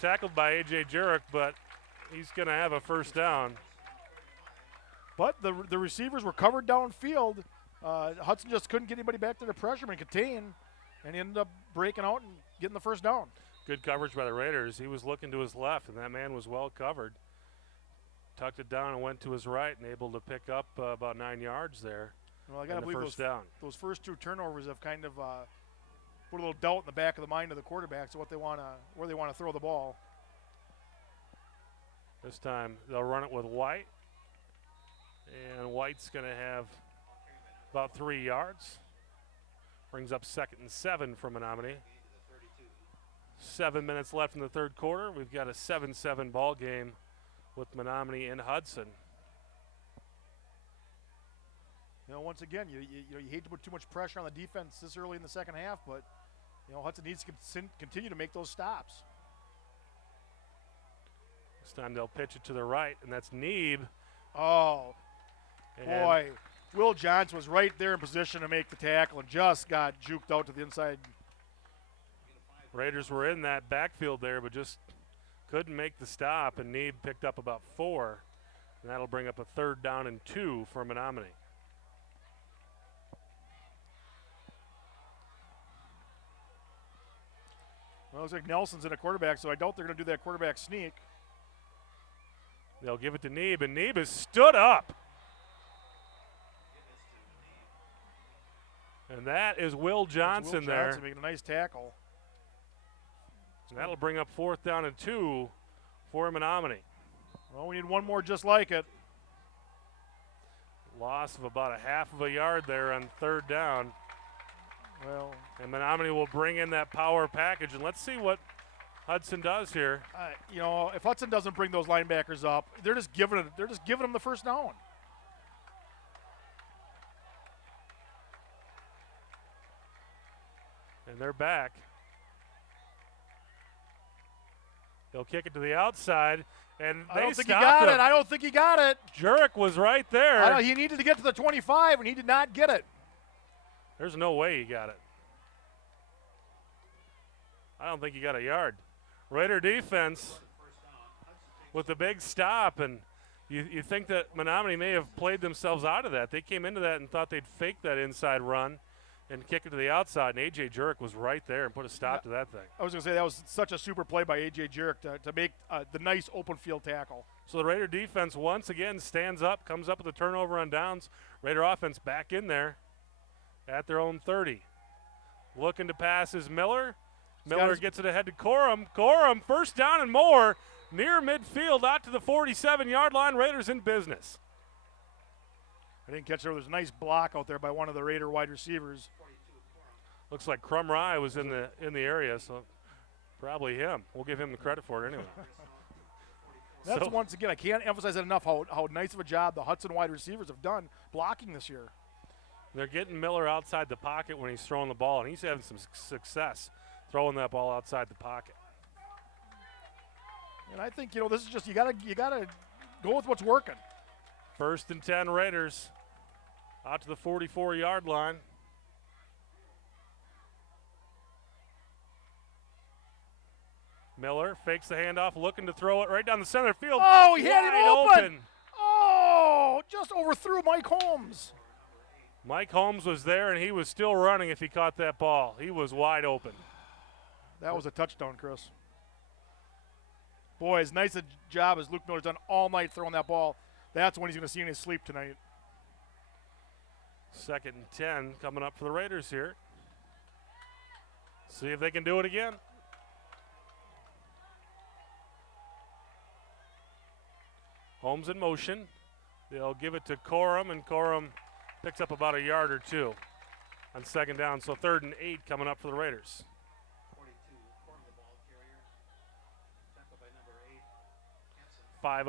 Tackled by A.J. Jurek, but he's going to have a first down. But the receivers were covered downfield. Hudson just couldn't get anybody back there to pressure him and contain, and he ended up breaking out and getting the first down. Good coverage by the Raiders. He was looking to his left, and that man was well covered. Tucked it down and went to his right and able to pick up about 9 yards there. Well, I got to believe those first 2 turnovers have kind of put a little doubt in the back of the mind of the quarterbacks of where they want to throw the ball. This time they'll run it with White, and White's going to have about 3 yards. Brings up 2nd and 7 for Menomonie. 7 minutes left in the 3rd quarter. We've got a 7-7 ball game with Menomonie and Hudson. You know, once again, you hate to put too much pressure on the defense this early in the second half, but Hudson needs to continue to make those stops. This time they'll pitch it to the right, and that's Neeb. Oh, boy. Will Johnson was right there in position to make the tackle and just got juked out to the inside. Raiders were in that backfield there, but just couldn't make the stop, and Neeb picked up about 4, and that'll bring up a 3rd down and 2 for Menomonie. Well, it looks like Nelson's in a quarterback, so I doubt they're going to do that quarterback sneak. They'll give it to Neeb, and Neeb has stood up. And that is Will Johnson there. Johnson making a nice tackle. And that'll bring up 4th down and 2 for Menomonie. Well, we need one more just like it. Loss of about a half of a yard there on 3rd down. Well, and Menomonie will bring in that power package, and let's see what Hudson does here. If Hudson doesn't bring those linebackers up, they're just giving them the first down. And they're back. They'll kick it to the outside, and I don't think he got it. I don't think he got it. Jurek was right there. He needed to get to the 25, and he did not get it. There's no way he got it. I don't think he got a yard. Raider defense with the big stop, and you think that Menomonie may have played themselves out of that. They came into that and thought they'd fake that inside run and kick it to the outside, and A.J. Jurek was right there and put a stop to that thing. I was going to say that was such a super play by A.J. Jurek to make the nice open field tackle. So the Raider defense once again stands up, comes up with a turnover on downs. Raider offense back in there at their own 30. Looking to pass is Miller. Miller gets it ahead to Corum. Corum, first down and more, near midfield out to the 47-yard line. Raiders in business. I didn't catch there. There's a nice block out there by one of the Raider wide receivers. Looks like Crum Rye was in the area, so probably him. We'll give him the credit for it anyway. That's once again, I can't emphasize it enough how nice of a job the Hudson wide receivers have done blocking this year. They're getting Miller outside the pocket when he's throwing the ball, and he's having some success throwing that ball outside the pocket. And I think, this is just you gotta go with what's working. 1st and 10 Raiders out to the 44-yard line. Miller fakes the handoff, looking to throw it right down the center field. Oh, he had him open. Oh, just overthrew Mike Holmes. Mike Holmes was there, and he was still running if he caught that ball. He was wide open. That was a touchdown, Chris. Boy, as nice a job as Luke Miller's done all night throwing that ball, that's when he's going to see in his sleep tonight. 2nd and 10 coming up for the Raiders here. See if they can do it again. Holmes in motion. They'll give it to Corum, and Corum picks up about a yard or two on 2nd down. So 3rd and 8 coming up for the Raiders. 42, Corum the ball carrier. Tackled by number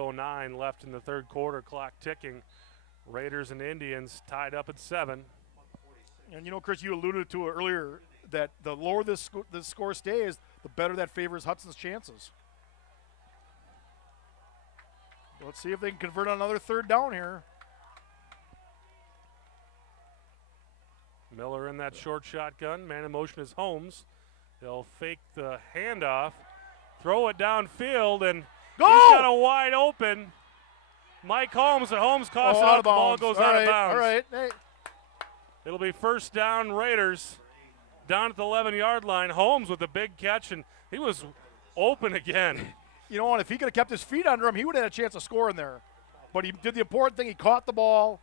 8. 5:09 left in the 3rd quarter, clock ticking. Raiders and Indians tied up at 7. And Chris, you alluded to it earlier that the lower this score stays, the better that favors Hudson's chances. Let's see if they can convert on another 3rd down here. Miller in that short shotgun. Man in motion is Holmes. They'll fake the handoff, throw it downfield, and he's got a wide open Mike Holmes. And Holmes coughs it up. The ball goes out of bounds. All right. Hey. It'll be 1st down Raiders down at the 11-yard line. Holmes with a big catch, and he was open again. And if he could have kept his feet under him, he would have had a chance of scoring there. But he did the important thing. He caught the ball,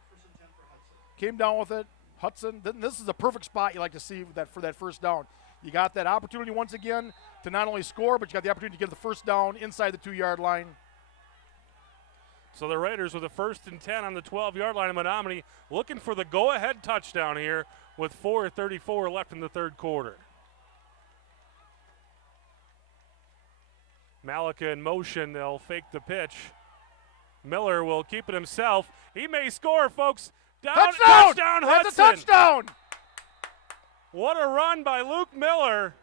came down with it. Hudson, this is a perfect spot you like to see for that 1st down. You got that opportunity once again to not only score, but you got the opportunity to get the 1st down inside the 2-yard line. So the Raiders with a 1st and 10 on the 12-yard line of Menomonie, looking for the go-ahead touchdown here with 4:34 left in the 3rd quarter. Malika in motion. They'll fake the pitch. Miller will keep it himself. He may score, folks. Touchdown, Hudson. That's a touchdown. What a run by Luke Miller.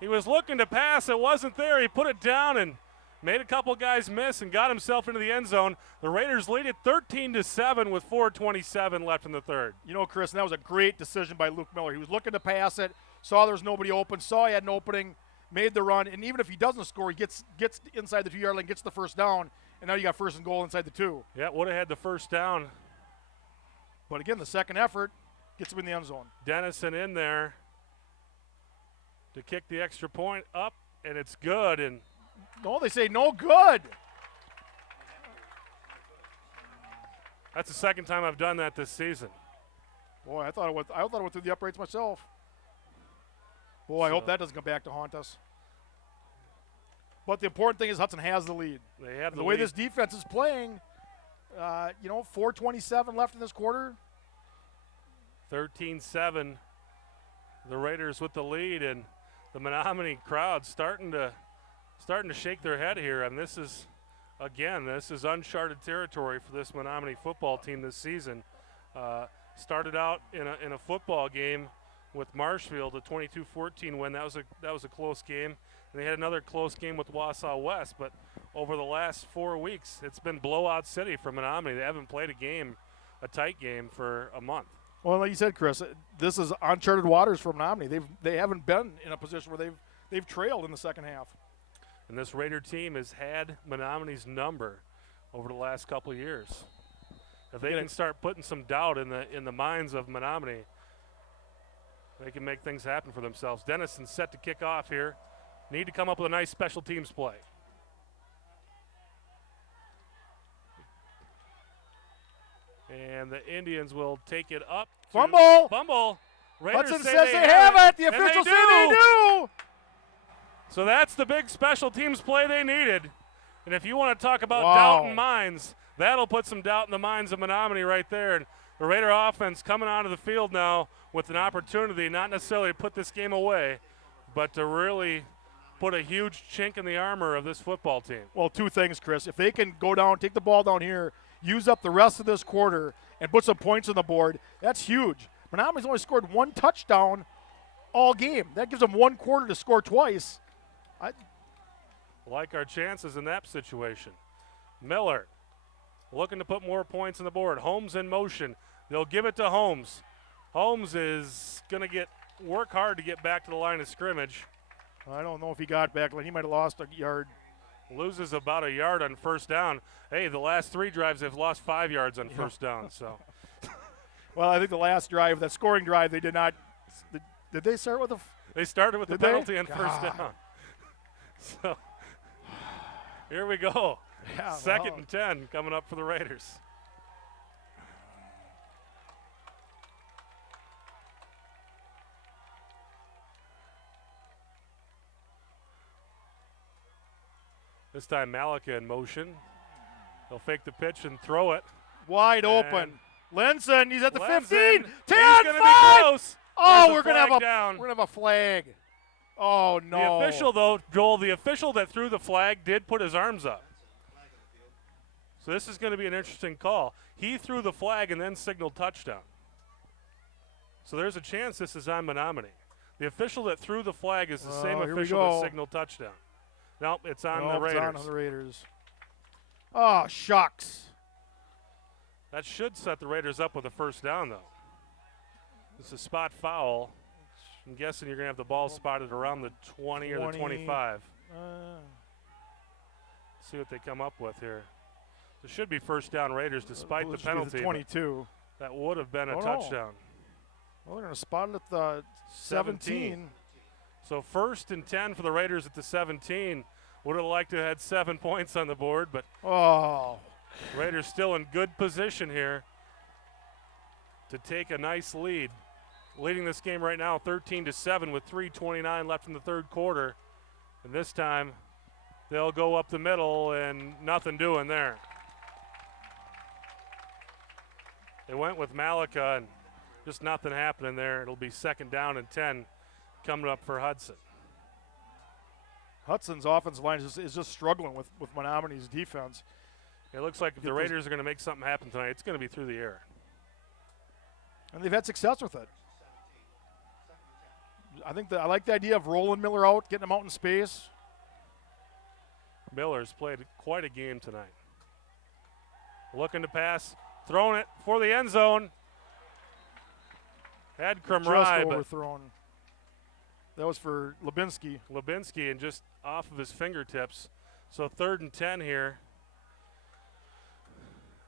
He was looking to pass. It wasn't there. He put it down and made a couple guys miss and got himself into the end zone. The Raiders lead it 13-7 with 4:27 left in the 3rd. Chris, that was a great decision by Luke Miller. He was looking to pass it, saw there was nobody open, saw he had an opening, made the run, and even if he doesn't score, he gets inside the 2-yard line, gets the 1st down, and now you got 1st and goal inside the 2. Yeah, would have had the 1st down. But again, the second effort gets him in the end zone. Dennison in there to kick the extra point up, and it's good. And no, they say no good. That's the 2nd time I've done that this season. Boy, I thought it went through the uprights myself. Boy, I hope that doesn't come back to haunt us. But the important thing is Hudson has the lead. They have the way this defense is playing. 4:27 left in this quarter. 13-7. The Raiders with the lead, and the Menomonie crowd starting to shake their head here. And this is uncharted territory for this Menomonie football team this season. Started out in a football game with Marshfield, a 22-14 win. That was a close game. And they had another close game with Wausau West, but over the last 4 weeks, it's been blowout city for Menomonie. They haven't played a tight game for a month. Well, like you said, Chris, this is uncharted waters for Menomonie. They haven't been in a position where they've trailed in the second half. And this Raider team has had Menomonie's number over the last couple of years. If they can start putting some doubt in the minds of Menomonie, they can make things happen for themselves. Dennison's set to kick off here. Need to come up with a nice special teams play. And the Indians will take it up. Fumble. Raiders Hudson say says they have it. The officials say they do. So that's the big special teams play they needed. And if you want to talk about Wow. doubt in minds, that'll put some doubt in the minds of Menomonie right there. And the Raider offense coming onto the field now with an opportunity, not necessarily to put this game away, but to really put a huge chink in the armor of this football team. Well, two things, Chris. If they can go down, take the ball down here, use up the rest of this quarter, and put some points on the board, that's huge. Menomonie's only scored one touchdown all game. That gives them one quarter to score twice. Like our chances in that situation. Miller looking to put more points on the board. Holmes in motion. They'll give it to Holmes. Holmes is going to work hard to get back to the line of scrimmage. I don't know if he got back. He might have lost a yard. Loses about a yard on first down. Hey, the last 3 drives they've lost 5 yards on first down. So, Well, I think the last drive, that scoring drive, they did not. Did they start with a? they started with the Did they? penalty on first God. down. So here we go. Yeah, Second well, and 10 coming up for the Raiders. This time Malika in motion. He'll fake the pitch and throw it. wide And open. Linson, he's at the Lenson, 15, 10, he's gonna be 5. close. Oh, There's a we're gonna have flag a down. we're gonna have a flag. Oh no! The official, though, Joel, the official that threw the flag did put his arms up. So this is going to be an interesting call. He threw the flag and then signaled touchdown. So there's a chance this is on Menomonie. The official that threw the flag is the same here we official that go. signaled touchdown. Nope, it's on Nope, the it's Raiders. on the Raiders. Oh shucks! That should set the Raiders up with a first down, though. It's a spot foul. I'm guessing you're going to have the ball spotted around the 20 or the 25. See what they come up with here. It should be first down Raiders despite Well, the it should be penalty. but 22. That would have been a Oh, no. touchdown. Well, they're gonna spot it at the 17. So first and 10 for the Raiders at the 17. Would have liked to have had 7 points on the board, but Oh, Raiders still in good position here to take a nice lead. Leading this game right now 13-7 with 3:29 left in the third quarter. And this time they'll go up the middle and nothing doing there. They went with Malika and just nothing happening there. It'll be second down and 10 coming up for Hudson. Hudson's offensive line is just struggling with Menomonie's defense. It looks like if the Get those- Raiders are going to make something happen tonight, it's going to be through the air. And they've had success with it. I like the idea of rolling Miller out, getting him out in space. Miller's played quite a game tonight. Looking to pass, throwing it for the end zone. Had Just Krumrai, but overthrown. That was for Lubinsky. Lubinsky and just off of his fingertips. So third and 10 here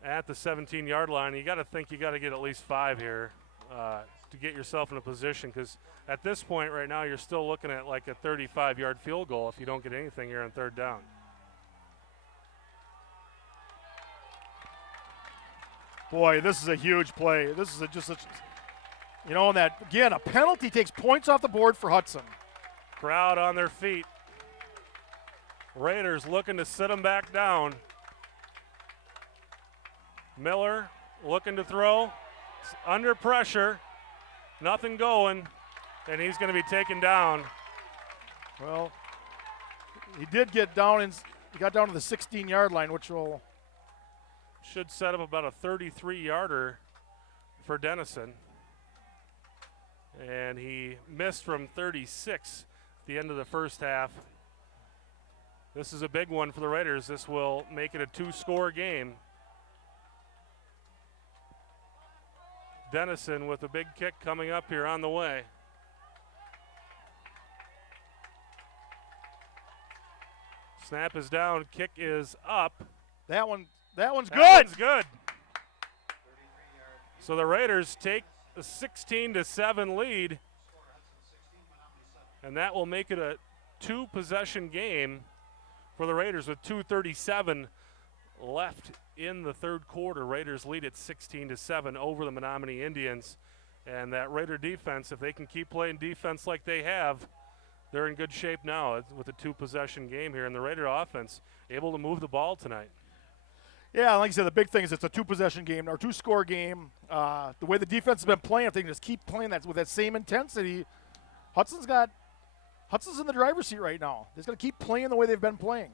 at the 17-yard line. You got to think you got to get at least 5 here to get yourself in a position, because at this point right now you're still looking at like a 35-yard field goal if you don't get anything here on third down. Boy, this is a huge play. This is and that, again, a penalty takes points off the board for Hudson. Crowd on their feet. Raiders looking to sit them back down. Miller looking to throw. It's under pressure. Nothing going. And he's going to be taken down. Well, he did get down, he got down to the 16-yard line, which will Should set up about a 33-yarder for Dennison. And he missed from 36 at the end of the first half. This is a big one for the Raiders. This will make it a 2-score game. Dennison with a big kick coming up here on the way. Snap is down, kick is up. that one's That good. one's good. So the Raiders take the 16-7 lead, and that will make it a 2-possession game for the Raiders with 2:37 left in the third quarter. Raiders lead at 16-7 over the Menomonie Indians, and that Raider defense, if they can keep playing defense like they have, they're in good shape now with a two-possession game here, and the Raider offense able to move the ball tonight. Yeah, like I said, the big thing is it's a two-possession game or two-score game. The way the defense has been playing, if they can just keep playing that with that same intensity, Hudson's in the driver's seat right now. They're going to keep playing the way they've been playing.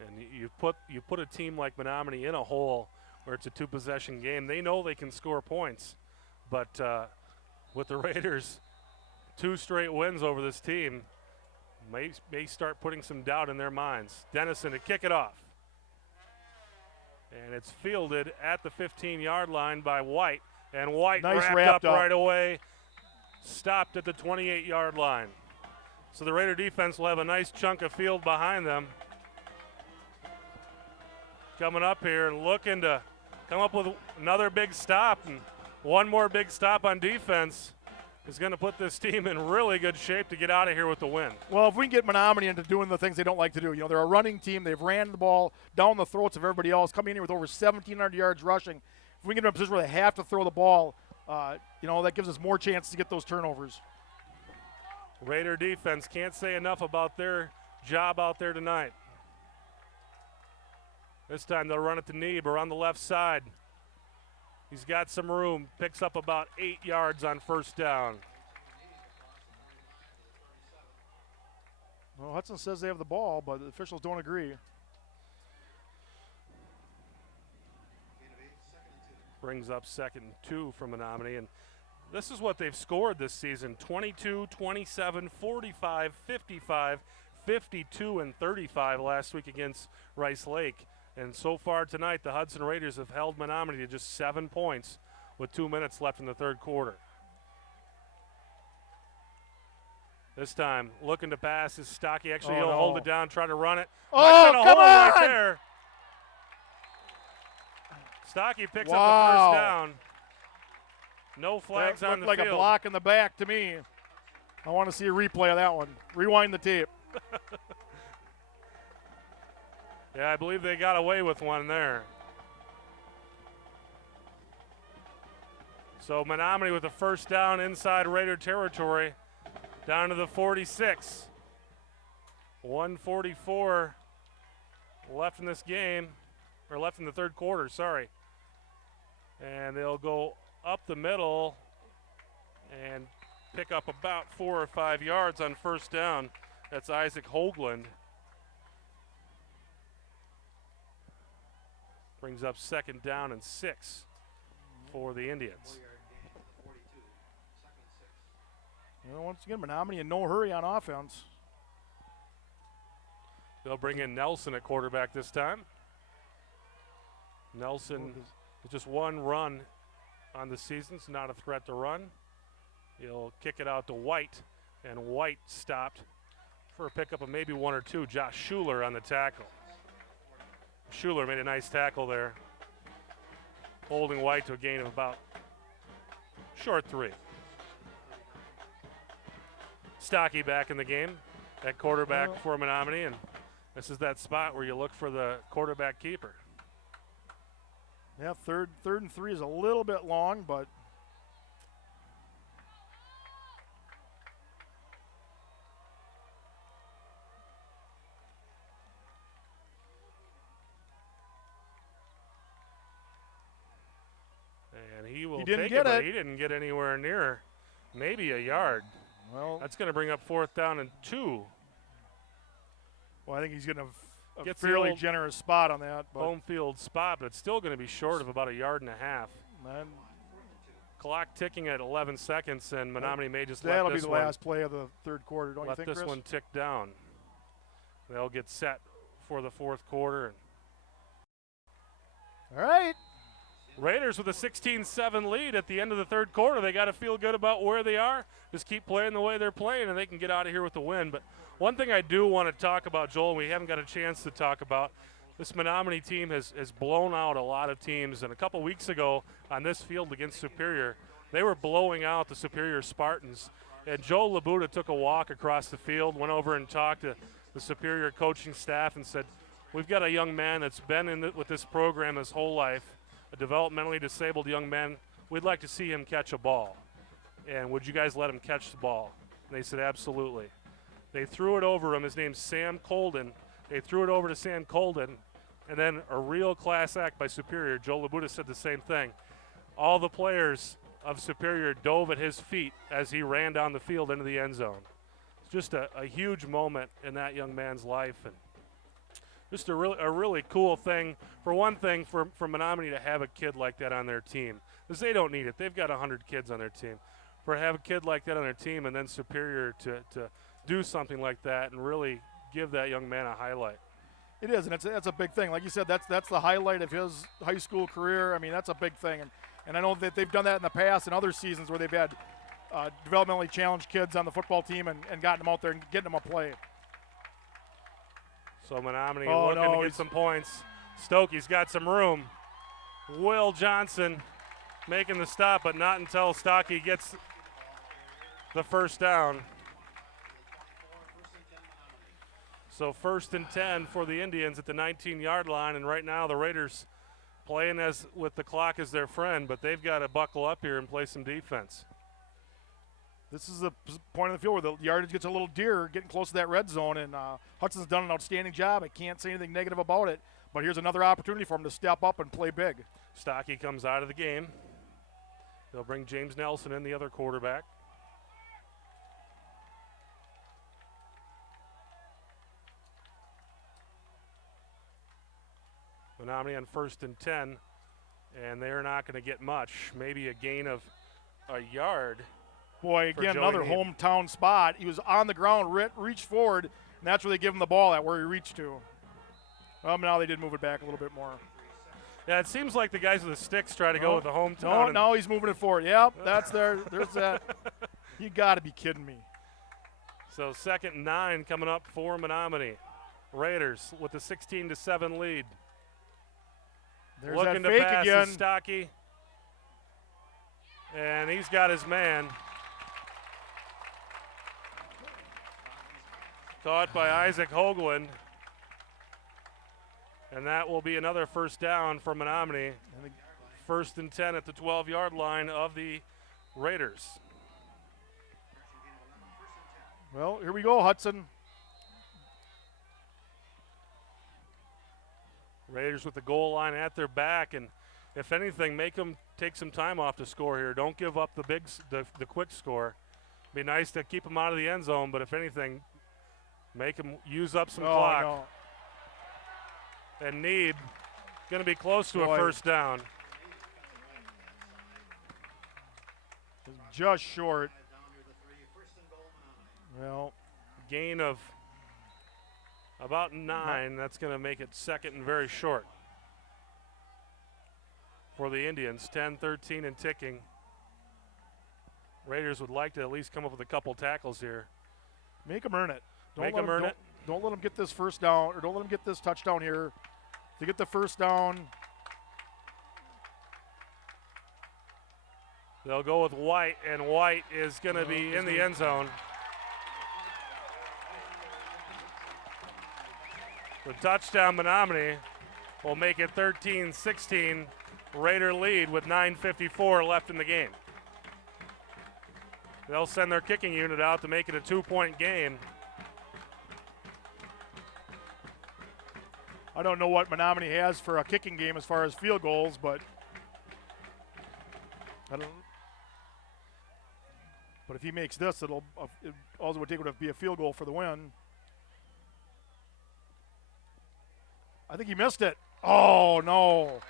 And you put a team like Menomonie in a hole where it's a two-possession game. They know they can score points, but with the Raiders, 2 straight wins over this team may start putting some doubt in their minds. Dennison to kick it off. And it's fielded at the 15-yard line by White. And White wrapped up right away, stopped at the 28-yard line. So the Raider defense will have a nice chunk of field behind them. Coming up here and looking to come up with another big stop. And one more big stop on defense is going to put this team in really good shape to get out of here with the win. Well, if we can get Menomonie into doing the things they don't like to do, they're a running team. They've ran the ball down the throats of everybody else, coming in here with over 1,700 yards rushing. If we can get in a position where they have to throw the ball, that gives us more chance to get those turnovers. Raider defense can't say enough about their job out there tonight. This time they'll run it to Neeb around the left side. He's got some room, picks up about 8 yards on first down. Well, Hudson says they have the ball, but the officials don't agree. Brings up 2nd and 2 from Menomonie, and this is what they've scored this season: 22, 27, 45, 55, 52, and 35 last week against Rice Lake. And so far tonight, the Hudson Raiders have held Menomonie to just 7 points with 2 minutes left in the third quarter. This time, looking to pass is Stocky. Actually, he'll hold it down, try to run it. Oh, come on! Right there. Stocky picks up the first down. No flags that on the looked like field. A block in the back to me. I want to see a replay of that one. Rewind the tape. Yeah, I believe they got away with one there. So Menomonie with the first down inside Raider territory, down to the 46. 1:44 left in this game, or left in the third quarter, sorry. And they'll go up the middle and pick up about 4 or 5 yards on first down. That's Isaac Hoagland. Brings up 2nd down and 6 for the Indians. Once again, Menomonie in no hurry on offense. They'll bring in Nelson at quarterback this time. Nelson with just one run on the season, so not a threat to run. He'll kick it out to White, and White stopped for a pickup of maybe 1 or 2. Josh Schuler on the tackle. Schuler made a nice tackle there, holding White to a gain of about short 3. Stocky back in the game at quarterback for Menomonie, and this is that spot where you look for the quarterback keeper. Yeah, third and 3 is a little bit long, but and he will he didn't take get but it. he didn't get anywhere near maybe a yard. Well, That's going to bring up 4th down and 2. Well, I think he's going to have a Gets the fairly old generous spot on that. But home field spot, but it's still going to be short of about a yard and a half. then Clock ticking at 11 seconds, and Menomonie may just that'll let be this the one, last play of the third quarter, don't you let think, this Chris? one tick down. They'll get set for the 4th quarter. All right. Raiders with a 16-7 lead at the end of the third quarter. They got to feel good about where they are. Just keep playing the way they're playing, and they can get out of here with the win. But one thing I do want to talk about, Joel, and we haven't got a chance to talk about, this Menomonie team has blown out a lot of teams. And a couple weeks ago on this field against Superior, they were blowing out the Superior Spartans. And Joe Labuda took a walk across the field, went over and talked to the Superior coaching staff and said, we've got a young man that's been with this program his whole life, a developmentally disabled young man. We'd like to see him catch a ball. and would you guys let him catch the ball? And they said, absolutely. They threw it over him. His name's Sam Colden. They threw it over to Sam Colden, and then a real class act by Superior. Joe Labuda said the same thing. All the players of Superior dove at his feet as he ran down the field into the end zone. It's just a huge moment in that young man's life, and just a really cool thing. For one thing, for Menomonie to have a kid like that on their team, because they don't need it. They've got 100 kids on their team. For have a kid like that on their team, and then Superior to do something like that and really give that young man a highlight. It is, and that's a big thing. Like you said, that's the highlight of his high school career. I mean, that's a big thing. And I know that they've done that in the past in other seasons where they've had developmentally challenged kids on the football team and gotten them out there and getting them a play. So Menomonie looking to get some points. Stokey's got some room. Will Johnson making the stop, but not until Stockey gets the first down. So 1st and 10 for the Indians at the 19-yard line, and right now the Raiders playing as with the clock as their friend, but they've got to buckle up here and play some defense. This is the point of the field where the yardage gets a little dear, getting close to that red zone, and Hudson's done an outstanding job. I can't say anything negative about it, but here's another opportunity for him to step up and play big. Stockey comes out of the game. They'll bring James Nelson in, the other quarterback. Menomonie on 1st and 10, and they're not going to get much. Maybe a gain of a yard. Boy, again, another hometown spot. He was on the ground, reached forward, and that's where they give him the ball at, where he reached to. Now they did move it back a little bit more. Yeah, it seems like the guys with the sticks try to go with the hometown. No, he's moving it forward. Yep, that's there. There's that. You got to be kidding me. So 2nd and 9 coming up for Menomonie. Raiders with a 16-7 lead. There's looking that to fake pass again. is Stockey. And he's got his man. Caught by Isaac Hoagland. And that will be another first down for Menomonie. 1st and 10 at the 12-yard line of the Raiders. Well, here we go, Hudson. Raiders with the goal line at their back, and if anything, make them take some time off to score here. Don't give up the quick score. Be nice to keep them out of the end zone, but if anything, make them use up some clock. No. And Neeb going to be close to a first down. Just short. Well, gain of about 9. That's going to make it 2nd and very short for the Indians. 10-13 and ticking. Raiders would like to at least come up with a couple tackles here. Make them earn it. Make them earn it. Don't let them get this first down, or don't let them get this touchdown here. To get the first down. They'll go with White, and White is going to be in the end zone. The touchdown Menomonie will make it 13-16. Raider lead with 9:54 left in the game. They'll send their kicking unit out to make it a 2-point game. I don't know what Menomonie has for a kicking game as far as field goals, but But if he makes this, all it would take would be a field goal for the win. I think he missed it. Oh, no.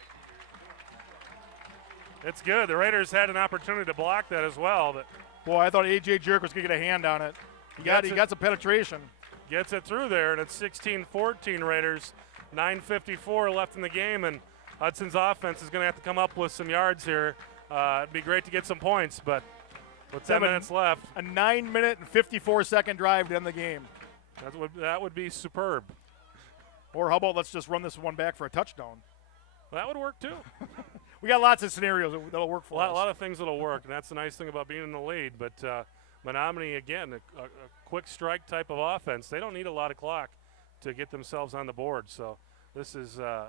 It's good. The Raiders had an opportunity to block that as well. But boy, I thought A.J. Jerk was going to get a hand on it. He got some penetration. Gets it through there, and it's 16-14 Raiders. 9:54 left in the game, and Hudson's offense is going to have to come up with some yards here. It'd be great to get some points, but with 10 minutes left. A 9-minute and 54-second drive to end the game. That would be superb. Or how about let's just run this one back for a touchdown? Well, that would work too. We got lots of scenarios that'll work for us. A lot of things that'll work, and that's the nice thing about being in the lead. But Menomonie, again, a quick strike type of offense. They don't need a lot of clock to get themselves on the board. So this is a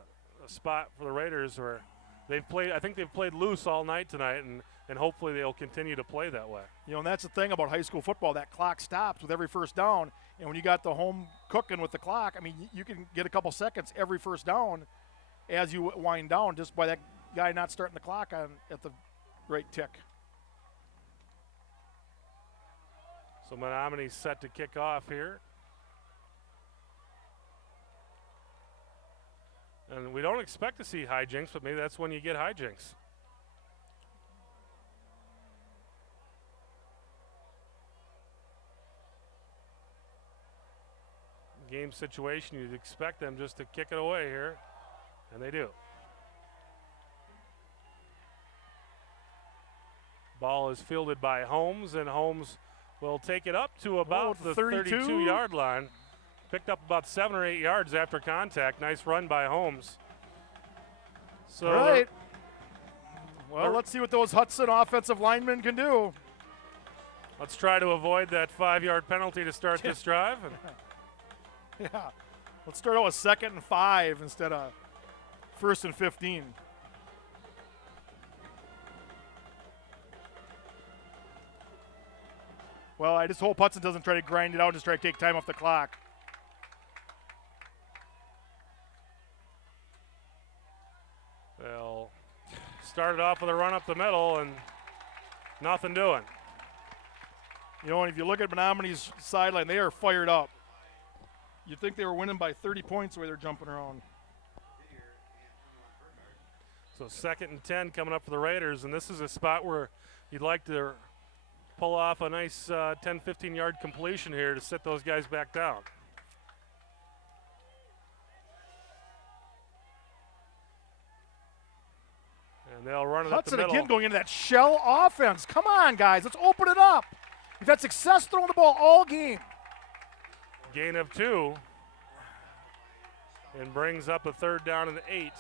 spot for the Raiders where they've played. I think they've played loose all night tonight, and and hopefully they'll continue to play that way. You know, and that's the thing about high school football. That clock stops with every first down, and when you got the home cooking with the clock, I mean, you can get a couple seconds every first down as you wind down just by that guy not starting the clock on at the right tick. So Menomoni's set to kick off here. And we don't expect to see hijinks, but maybe that's when you get hijinks. Game situation, you'd expect them just to kick it away here, and they do. Ball is fielded by Holmes, and Holmes will take it up to about the 32-yard line. Picked up about 7 or 8 yards after contact. Nice run by Holmes. So All right. Well, let's see what those Hudson offensive linemen can do. Let's try to avoid that 5-yard penalty to start this drive. Yeah. Let's start out with 2nd and 5 instead of 1st and 15. Well, I just hope Hudson doesn't try to grind it out and just try to take time off the clock. They'll start it off with a run up the middle and nothing doing. You know, and if you look at Menomoni's sideline, they are fired up. You'd think they were winning by 30 points the way they're jumping around. So 2nd and 10 coming up for the Raiders, and this is a spot where you'd like to pull off a nice 10, 15-yard completion here to sit those guys back down. And they'll run it up the Hudson middle. again going into that shell offense. Come on, guys, let's open it up. You've had success throwing the ball all game. Gain of 2. And brings up a 3rd down and 8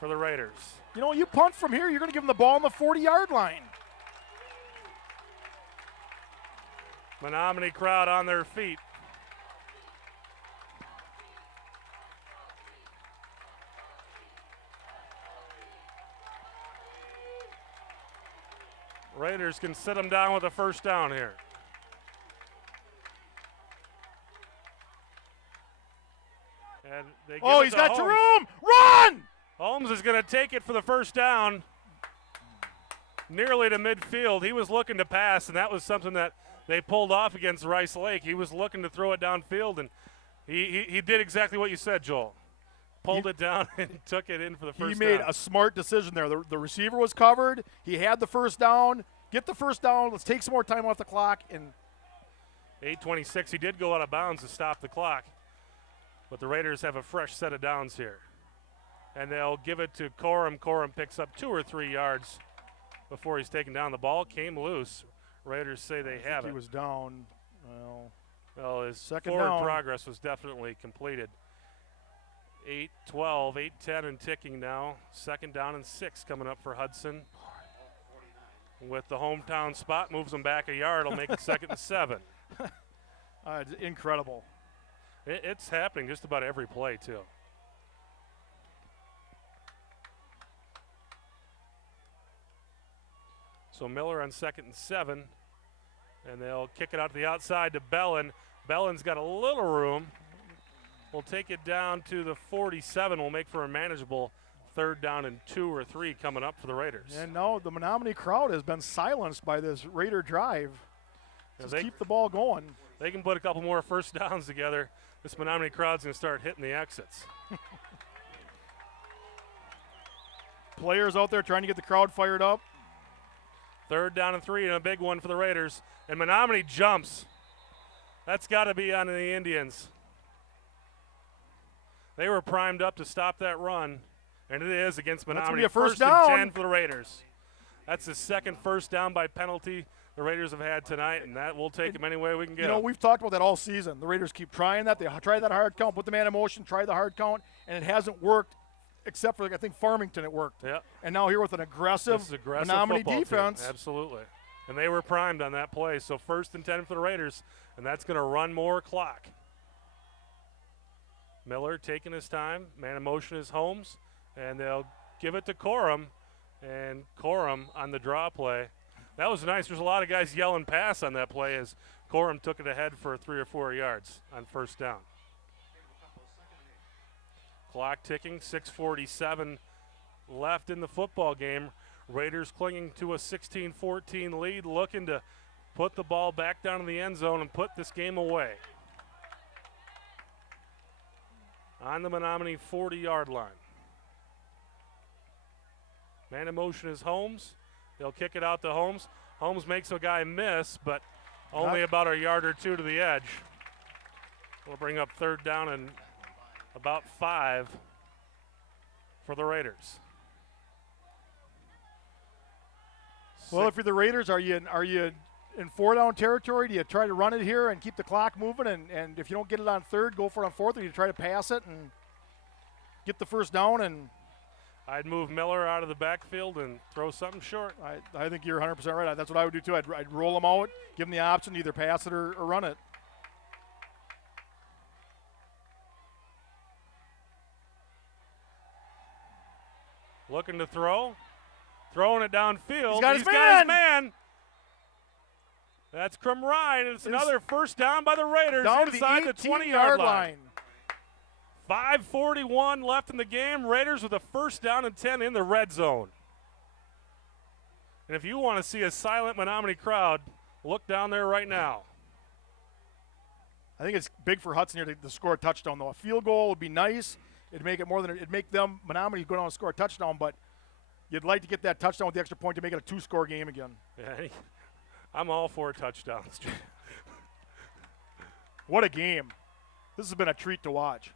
for the Raiders. You know, you punt from here, you're going to give them the ball on the 40-yard line. Menomonie crowd on their feet. Raiders can sit them down with a 1st down here. And they give it He's to got Holmes. Jerome. Run! Holmes is going to take it for the 1st down, nearly to midfield. He was looking to pass, and that was something that they pulled off against Rice Lake. He was looking to throw it downfield, and he did exactly what you said, Joel. Pulled it down and took it in for the 1st down. He made a smart decision there. The receiver was covered. He had the 1st down. Get the 1st down. Let's take some more time off the clock. And 8:26. He did go out of bounds to stop the clock. But the Raiders have a fresh set of downs here. And they'll give it to Corum. Corum picks up 2 or 3 yards before he's taken down. The ball came loose. Raiders say they have it. He was down. Well, his second forward down. progress was definitely completed. 8-12, 8-10 and ticking now. 2nd down and 6 coming up for Hudson. With the hometown spot, moves them back a yard. It'll make it 2nd and 7. It's incredible. It's happening just about every play, too. So Miller on 2nd and 7. And they'll kick it out to the outside to Bellin. Bellin's got a little room. We'll take it down to the 47. We'll make for a manageable 3rd down and 2 or 3 coming up for the Raiders. And now the Menomonie crowd has been silenced by this Raider drive. Just keep the ball going. They can put a couple more 1st downs together. This Menomonie crowd's going to start hitting the exits. Players out there trying to get the crowd fired up. 3rd down and 3 and a big one for the Raiders. And Menomonie jumps. That's got to be on the Indians. They were primed up to stop that run, and it is against Menomonie. That's gonna be a 1st first down. and 10 for the Raiders. That's the 2nd 1st down by penalty the Raiders have had tonight, and that we'll take them any way we can get You know, them. we've talked about that all season. The Raiders keep trying that. They try that hard count, put the man in motion, try the hard count, and it hasn't worked except for, I think, Farmington it worked. Yeah. And now here with an aggressive Menomonie football defense. team. Absolutely. And they were primed on that play. So 1st and 10 for the Raiders, and that's going to run more clock. Miller taking his time. Man in motion is Holmes, and they'll give it to Corum. And Corum on the draw play. That was nice. There's a lot of guys yelling pass on that play as Corum took it ahead for 3 or 4 yards on first down. Clock ticking, 6:47 left in the football game. Raiders clinging to a 16-14 lead, looking to put the ball back down in the end zone and put this game away. On the Menomonie 40-yard line. Man in motion is Holmes. They'll kick it out to Holmes. Holmes makes a guy miss, but only about a yard or two to the edge. We'll bring up third down and about 5 for the Raiders. Well, if you're the Raiders, are you in 4-down territory? Do you try to run it here and keep the clock moving? And if you don't get it on third, go for it on fourth, or you try to pass it and get the first down? And I'd move Miller out of the backfield and throw something short. I think you're 100% right. That's what I would do too. I'd roll them out, give them the option to either pass it or run it. Looking to throw. Throwing it downfield. He's got his man. man. That's Crum Ryan. It's another first down by the Raiders Down inside to the 20-yard line. 5:41 left in the game. Raiders with a first down and 10 in the red zone. And if you want to see a silent Menomonie crowd, look down there right now. I think it's big for Hudson here to score a touchdown, though. A field goal would be nice. It'd make it more than it'd make them Menomonie go down and score a touchdown, but you'd like to get that touchdown with the extra point to make it a 2-score game again. Yeah, I'm all for touchdowns. What a game. This has been a treat to watch.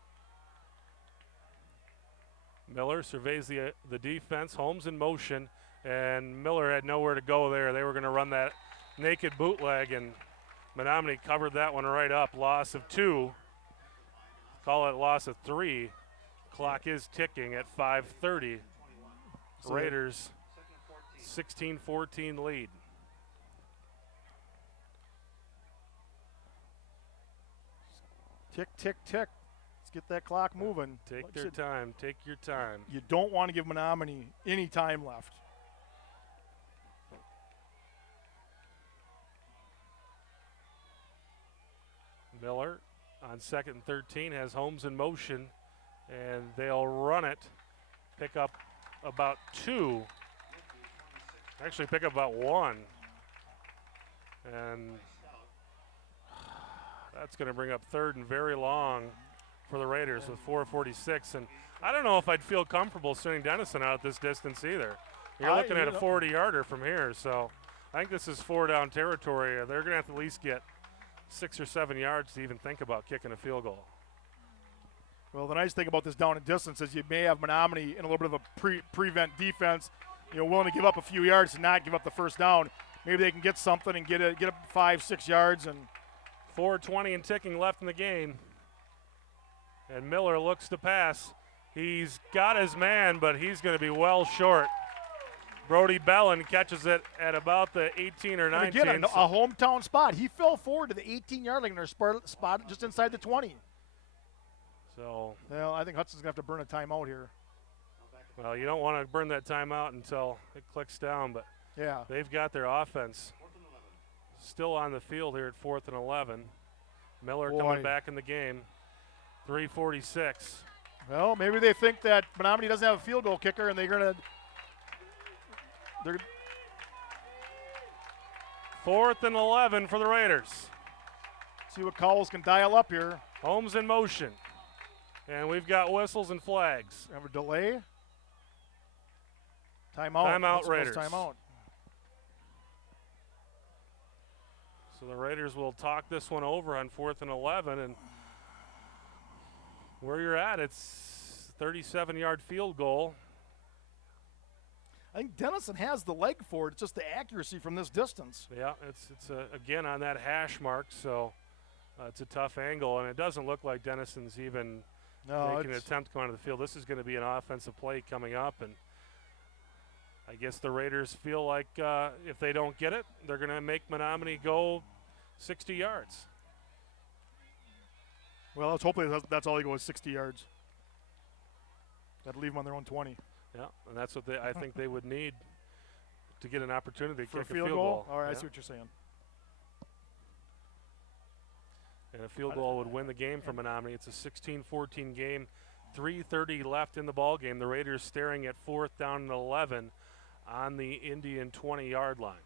Miller surveys the defense. Holmes in motion, and Miller had nowhere to go there. They were going to run that naked bootleg, and Menomonie covered that one right up. Loss of 2. Call it loss of 3. Clock is ticking at 5:30. Raiders 16-14 lead. Tick, tick, tick. Let's get that clock moving. Take their time. Take your time. You don't want to give Menomonie any time left. Miller on 2nd and 13 has Holmes in motion, and they'll run it. Pick up about 2. Actually pick up about 1. And that's going to bring up 3rd and very long for the Raiders with 4:46. And I don't know if I'd feel comfortable sending Dennison out at this distance either. You're looking at a 40-yarder from here, so I think this is 4-down territory. They're going to have to at least get 6 or 7 yards to even think about kicking a field goal. Well, the nice thing about this down and distance is you may have Menomonie in a little bit of a prevent defense, willing to give up a few yards and not give up the first down. Maybe they can get something and get up 5-6 yards. And 4:20 and ticking left in the game. And Miller looks to pass. He's got his man, but he's going to be well short. Brody Bellin catches it at about the 18 or 19. And again, a hometown spot. He fell forward to the 18-yard line in their spot just inside the 20. So, well, I think Hudson's going to have to burn a timeout here. Well, you don't want to burn that timeout until it clicks down, but yeah, they've got their offense still on the field here at 4th and 11. Miller coming back in the game. 3:46. Well, maybe they think that Menomonie doesn't have a field goal kicker, and they're 4th and 11 for the Raiders. See what Cowles can dial up here. Holmes in motion. And we've got whistles and flags. Have a delay. Timeout. Timeout, Raiders. Timeout. So the Raiders will talk this one over on 4th and 11. And where you're at, it's 37-yard field goal. I think Dennison has the leg for it. It's just the accuracy from this distance. Yeah, it's again on that hash mark, so it's a tough angle. And it doesn't look like Dennison's even making an attempt to come onto the field. This is going to be an offensive play coming up, and I guess the Raiders feel like if they don't get it, they're going to make Menomonie go 60 yards. Well, let's hopefully that's all they go is 60 yards. Got to leave them on their own 20. Yeah, and that's what I think they would need to get an opportunity to For a kick field a field goal? goal. All right, I Yeah. see what you're saying. And a field goal would win the game for Menomonie. It's a 16-14 game, 3:30 left in the ball game. The Raiders staring at 4th down and 11 on the Indian 20-yard line.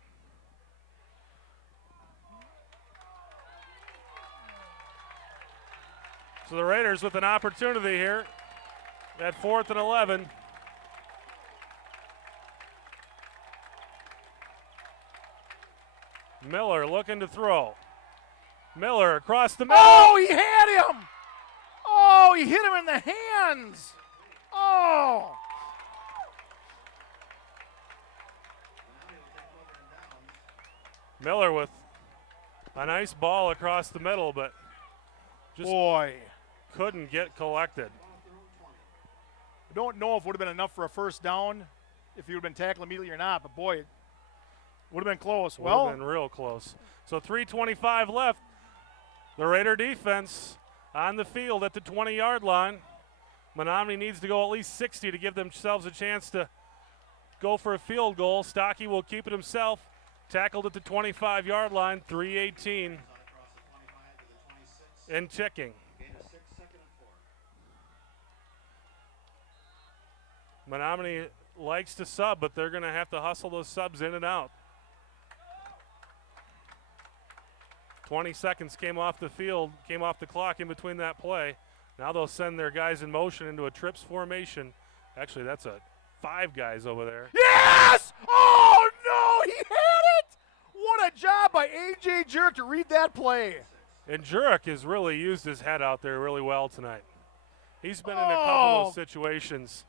So the Raiders with an opportunity here at 4th and 11. Miller looking to throw. Miller across the middle. Oh, he had him! Oh, he hit him in the hands! Oh! Miller with a nice ball across the middle, but just Boy. couldn't get collected. I don't know if it would have been enough for a first down if he would have been tackled immediately or not, but boy, it would have been close. Would have been real close. So 3:25 left. The Raider defense on the field at the 20-yard line. Menomonie needs to go at least 60 to give themselves a chance to go for a field goal. Stocky will keep it himself. Tackled at the 25-yard line, 3:18 and ticking. Menomonie likes to sub, but they're going to have to hustle those subs in and out. 20 seconds came off the field, came off the clock in between that play. Now they'll send their guys in motion into a trips formation. Actually, that's a 5 guys over there. Yes! Oh, no, he had it! What a job by A.J. Jurek to read that play. And Jurek has really used his head out there really well tonight. He's been in a couple of situations.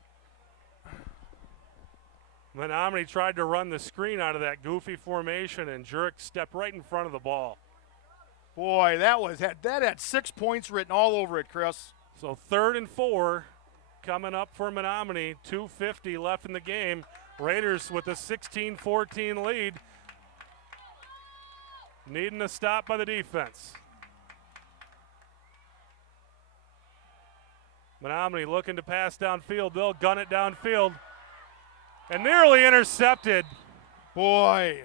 Menomonie tried to run the screen out of that goofy formation, and Jurek stepped right in front of the ball. Boy, that had 6 points written all over it, Chris. So 3rd and 4 coming up for Menomonie. 2:50 left in the game. Raiders with a 16-14 lead. Needing a stop by the defense. Menomonie looking to pass downfield. They'll gun it downfield. And nearly intercepted. Boy.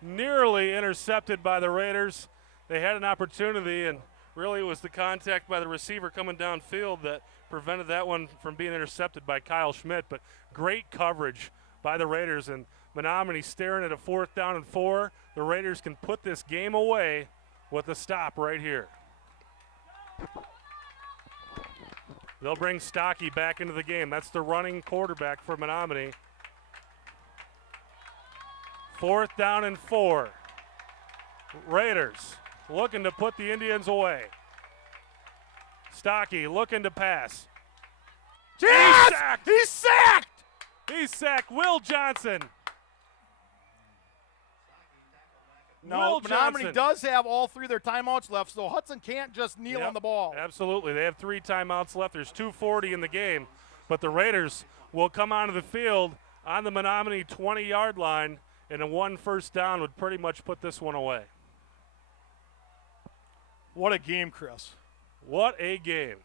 Nearly intercepted by the Raiders. They had an opportunity, and really it was the contact by the receiver coming downfield that prevented that one from being intercepted by Kyle Schmidt. But great coverage by the Raiders, and Menomonie staring at a 4th down and 4. The Raiders can put this game away with a stop right here. They'll bring Stocky back into the game. That's the running quarterback for Menomonie. 4th down and 4. Raiders looking to put the Indians away. Stocky looking to pass. Yes! He's sacked! He's sacked! He's sacked. Will Johnson. No, Will Menomonie Johnson. does have all 3 of their timeouts left, so Hudson can't just kneel Yep, on the ball. Absolutely. They have 3 timeouts left. There's 2:40 in the game, but the Raiders will come onto the field on the Menomonie 20-yard line, and a 1 first down would pretty much put this one away. What a game, Chris. What a game.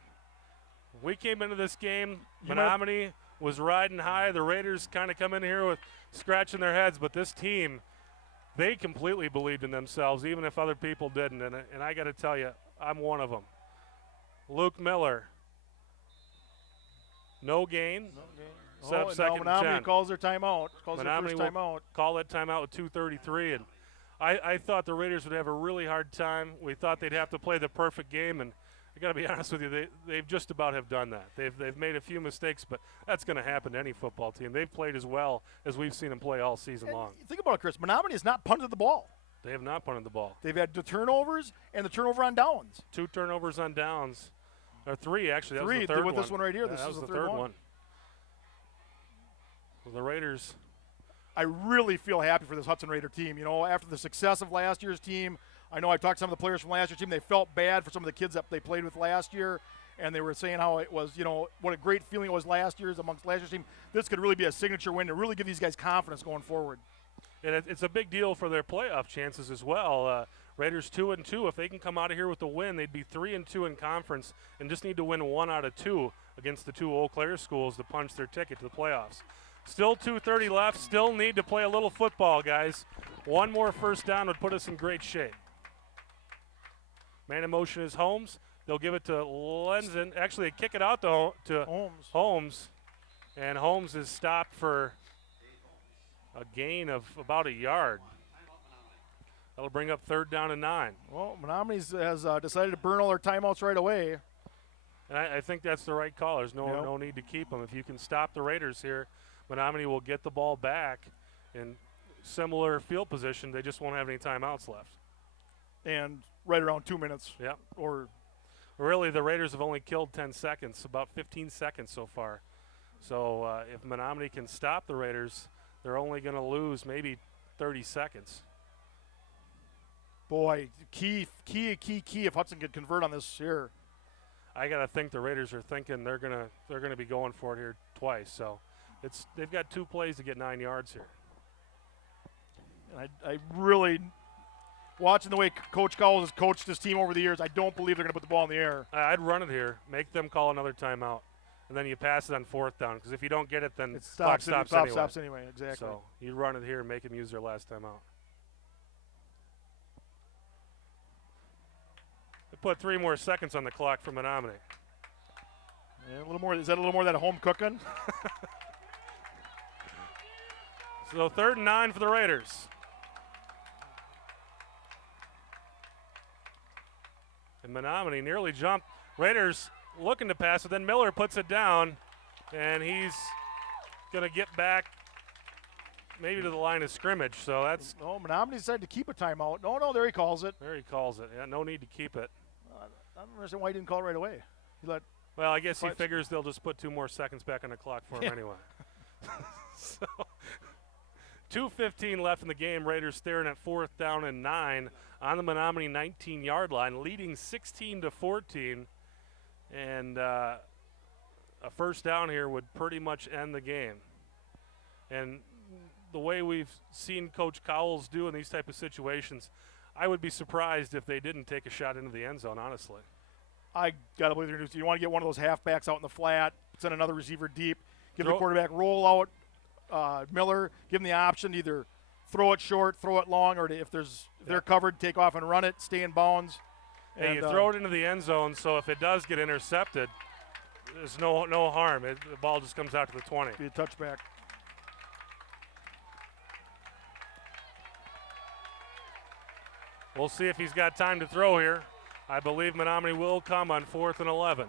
We came into this game, Menomonie was riding high. The Raiders kind of come in here with scratching their heads, but this team, they completely believed in themselves, even if other people didn't. And I got to tell you, I'm one of them. Luke Miller, no gain. Set up second and Menomonie 10. calls their timeout. Calls their Menomonie first will timeout. call that timeout with 2:33. And I thought the Raiders would have a really hard time. We thought they'd have to play the perfect game, and I got to be honest with you, they've just about have done that. They've made a few mistakes, but that's going to happen to any football team. They've played as well as we've seen them play all season long. Think about it, Chris. Menomonie has not punted the ball. They have not punted the ball. They've had the turnovers and the turnover on downs. 2 turnovers on downs, or 3 actually. That 3 was the third with one. this one right here. Yeah, This that is was the the third third one. Well, the Raiders. I really feel happy for this Hudson Raider team. You know, after the success of last year's team, I know I talked to some of the players from last year's team. They felt bad for some of the kids that they played with last year, and they were saying how it was, you know, what a great feeling it was last year's amongst last year's team. This could really be a signature win to really give these guys confidence going forward. And it's a big deal for their playoff chances as well. Raiders 2-2. If they can come out of here with a win, they'd be 3-2 in conference and just need to win 1 out of 2 against the 2 Eau Claire schools to punch their ticket to the playoffs. Still 2:30 left. Still need to play a little football, guys. One more first down would put us in great shape. Man in motion is Holmes. They'll give it to Lenzen. Actually, they kick it out to Holmes. And Holmes is stopped for a gain of about a yard. That'll bring up 3rd down and 9. Well, Menomonie has decided to burn all their timeouts right away. And I think that's the right call. There's no need to keep them. If you can stop the Raiders here, Menomonie will get the ball back in similar field position. They just won't have any timeouts left. And right around 2 minutes. Yeah. Or really, the Raiders have only killed 10 seconds, about 15 seconds so far. So if Menomonie can stop the Raiders, they're only going to lose maybe 30 seconds. Boy, key if Hudson could convert on this here. I got to think the Raiders are thinking they're gonna be going for it here twice. So they've got 2 plays to get 9 yards here. And I really, watching the way Coach Cowles has coached this team over the years, I don't believe they're going to put the ball in the air. I'd run it here, make them call another timeout, and then you pass it on 4th down. Because if you don't get it, then It clock stops anyway. Exactly. So you run it here and make them use their last timeout. They put 3 more seconds on the clock for Menomonie. Yeah, a little more. Is that a little more of that home cooking? So 3rd and 9 for the Raiders. And Menomonie nearly jumped. Raiders looking to pass it, then Miller puts it down, and he's going to get back maybe to the line of scrimmage. So that's. No, Menomonie decided to keep a timeout. No, there he calls it. There he calls it. Yeah, no need to keep it. I don't understand why he didn't call it right away. He let. Well, I guess he figures they'll just put 2 more seconds back on the clock for him anyway. So 2:15 left in the game. Raiders staring at 4th down and 9 on the Menomonie 19-yard line, leading 16-14. And a first down here would pretty much end the game. And the way we've seen Coach Cowles do in these type of situations, I would be surprised if they didn't take a shot into the end zone, honestly. I got to believe they're going to. You want to get one of those halfbacks out in the flat, send another receiver deep, give the quarterback roll out. Miller, give him the option to either throw it short, throw it long, or if they're covered, take off and run it, stay in bounds. Hey, you throw it into the end zone, so if it does get intercepted, there's no harm. The ball just comes out to the 20. Be a touchback. We'll see if he's got time to throw here. I believe Menomonie will come on 4th and 11.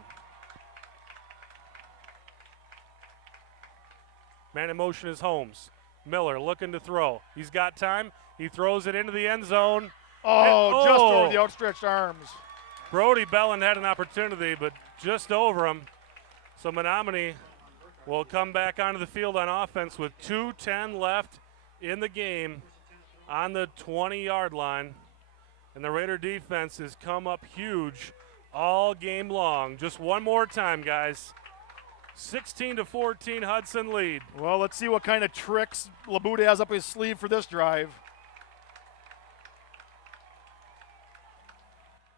Man in motion is Holmes. Miller looking to throw. He's got time. He throws it into the end zone. Just over the outstretched arms. Brody Belland had an opportunity, but just over him. So Menomonie will come back onto the field on offense with 2:10 left in the game on the 20-yard line. And the Raider defense has come up huge all game long. Just one more time, guys. 16-14 Hudson lead. Well, let's see what kind of tricks Labuda has up his sleeve for this drive.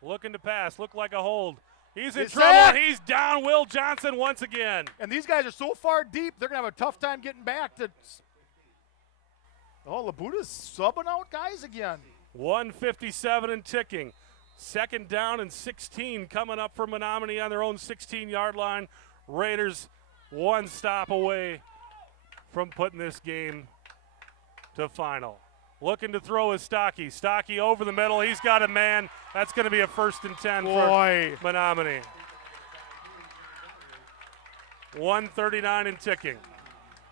Looking to pass, look like a hold. He's in It's trouble. sacked. He's down. Will Johnson once again. And these guys are so far deep, they're going to have a tough time getting back to. Oh, Labuda's subbing out guys again. 1:57 and ticking. 2nd down and 16 coming up for Menomonie on their own 16-yard line. Raiders 1 stop away from putting this game to final. Looking to throw is Stocky. Stocky over the middle. He's got a man. That's going to be a 1st and 10 for Menomonie. 1:39 and ticking.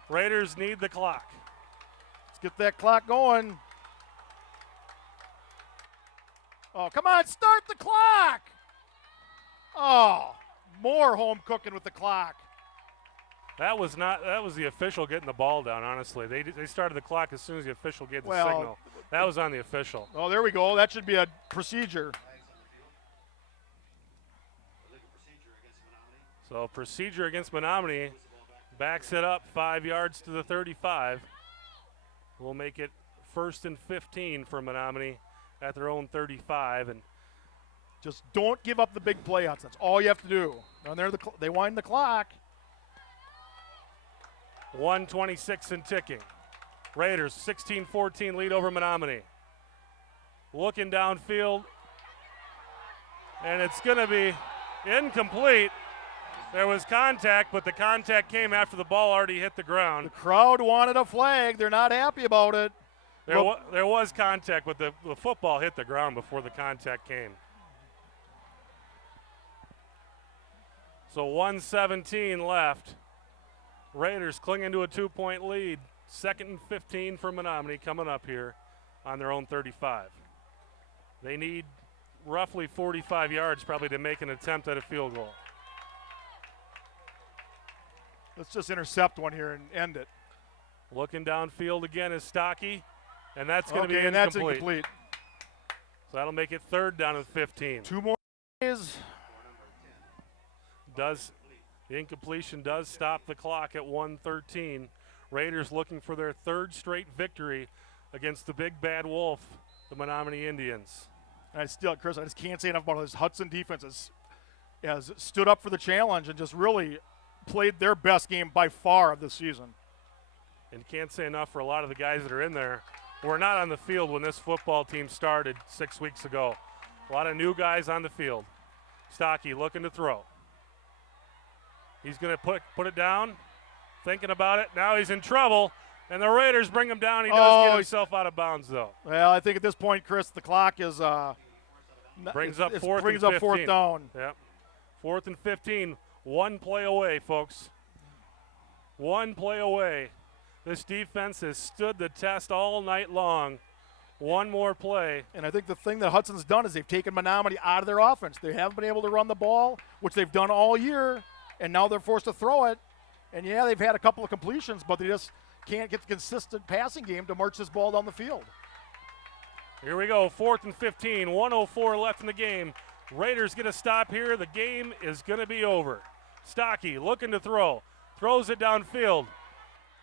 Raiders need the clock. Let's get that clock going. Oh, come on, start the clock. Oh, more home cooking with the clock. That was the official getting the ball down, honestly. They started the clock as soon as the official gave the signal. That was on the official. Oh, there we go. That should be a procedure. So procedure against Menomonie. Backs it up 5 yards to the 35. We'll make it 1st and 15 for Menomonie at their own 35. And Just don't give up the big play, Hudson. That's all you have to do. And they wind the clock. 1:26 and ticking. Raiders 16-14 lead over Menomonie. Looking downfield, and it's going to be incomplete. There was contact, but the contact came after the ball already hit the ground. The crowd wanted a flag. They're not happy about it. There was contact, but the football hit the ground before the contact came. So 1:17 left. Raiders clinging to a 2-point lead. 2nd and 15 for Menomonie coming up here on their own 35. They need roughly 45 yards probably to make an attempt at a field goal. Let's just intercept one here and end it. Looking downfield again is Stocky, and that's going to be and incomplete. that's incomplete. So that'll make it 3rd down and 15. 2 more plays. The incompletion does stop the clock at 1:13. Raiders looking for their 3rd straight victory against the big bad wolf, the Menomonie Indians. And Chris, I just can't say enough about this Hudson defense has stood up for the challenge and just really played their best game by far of this season. And can't say enough for a lot of the guys that are in there who were not on the field when this football team started 6 weeks ago. A lot of new guys on the field. Stocky looking to throw. He's going to put it down, thinking about it. Now he's in trouble, and the Raiders bring him down. He does get himself out of bounds, though. Well, I think at this point, Chris, the clock is brings up 4th brings and up 15. 4th down. Yep. 4th and 15. 1 play away, folks. 1 play away. This defense has stood the test all night long. 1 more play. And I think the thing that Hudson's done is they've taken Menomonie out of their offense. They haven't been able to run the ball, which they've done all year, and now they're forced to throw it. And, yeah, they've had a couple of completions, but they just can't get the consistent passing game to march this ball down the field. Here we go, 4th and 15, 1:04 left in the game. Raiders get a stop here. The game is going to be over. Stocky looking to throw. Throws it downfield.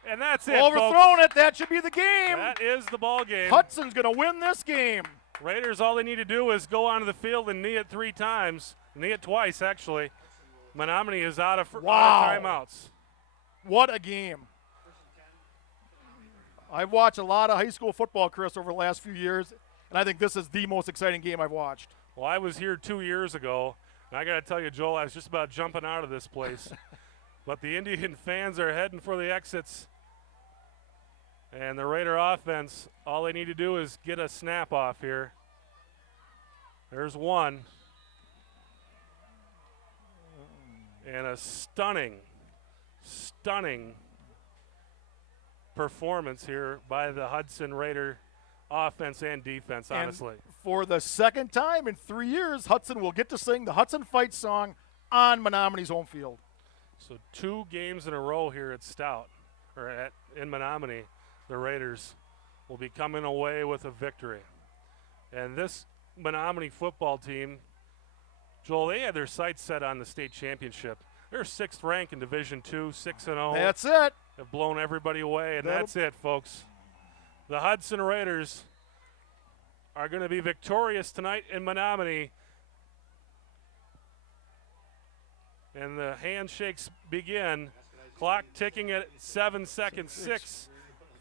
And that's it, Overthrown folks. it. That should be the game. That is the ball game. Hudson's going to win this game. Raiders, all they need to do is go onto the field and knee it 3 times. Knee it twice, actually. Menomonie is out of timeouts. What a game. I've watched a lot of high school football, Chris, over the last few years, and I think this is the most exciting game I've watched. Well, I was here 2 years ago, and I got to tell you, Joel, I was just about jumping out of this place. But the Indian fans are heading for the exits. And the Raider offense, all they need to do is get a snap off here. There's one. And a stunning performance here by the Hudson Raider offense and defense, honestly. And for the 2nd time in 3 years, Hudson will get to sing the Hudson Fight song on Menomonie's home field. So 2 games in a row here at Stout, or in Menomonie, the Raiders will be coming away with a victory. And this Menomonie football team, Joel, they had their sights set on the state championship. They're 6th ranked in Division II, 6-0. That's it. Have blown everybody away, and that's it, folks. The Hudson Raiders are going to be victorious tonight in Menomonie. And the handshakes begin. Clock ticking at 7 seconds. 6,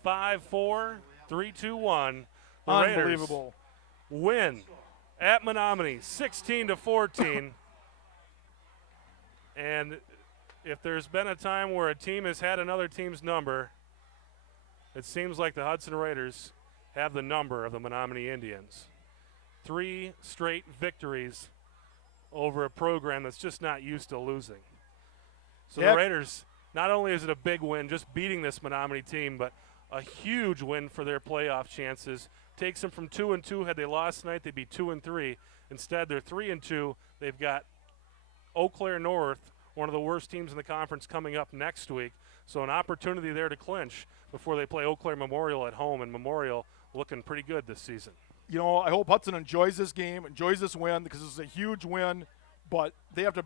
5, 4, 3, 2, 1. The Unbelievable. Raiders win at Menomonie, 16-14. And if there's been a time where a team has had another team's number, it seems like the Hudson Raiders have the number of the Menomonie Indians. 3 straight victories over a program that's just not used to losing. So the Raiders, not only is it a big win, just beating this Menomonie team, but a huge win for their playoff chances. Takes them from 2-2. Had they lost tonight, they'd be 2-3. Instead, they're 3-2. They've got Eau Claire North, one of the worst teams in the conference, coming up next week. So an opportunity there to clinch before they play Eau Claire Memorial at home, and Memorial looking pretty good this season. You know, I hope Hudson enjoys this game, enjoys this win, because it's a huge win, but they have to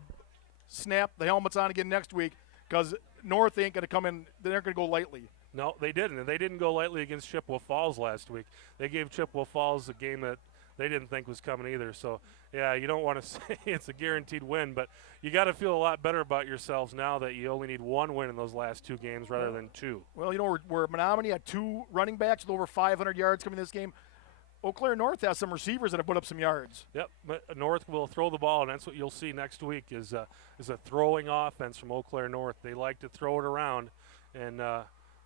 snap the helmets on again next week because North ain't going to come in. They're not going to go lightly. No, they didn't. And they didn't go lightly against Chippewa Falls last week. They gave Chippewa Falls a game that they didn't think was coming either. So, yeah, you don't want to say it's a guaranteed win, but you got to feel a lot better about yourselves now that you only need one win in those last 2 games rather than 2. Well, where Menomonie had 2 running backs with over 500 yards coming this game, Eau Claire North has some receivers that have put up some yards. Yep, but North will throw the ball, and that's what you'll see next week is a throwing offense from Eau Claire North. They like to throw it around, and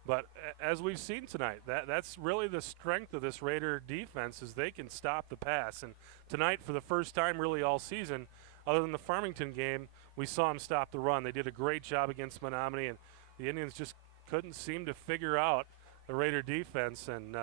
but as we've seen tonight, that's really the strength of this Raider defense is they can stop the pass. And tonight, for the first time really all season, other than the Farmington game, we saw them stop the run. They did a great job against Menomonie, and the Indians just couldn't seem to figure out the Raider defense. And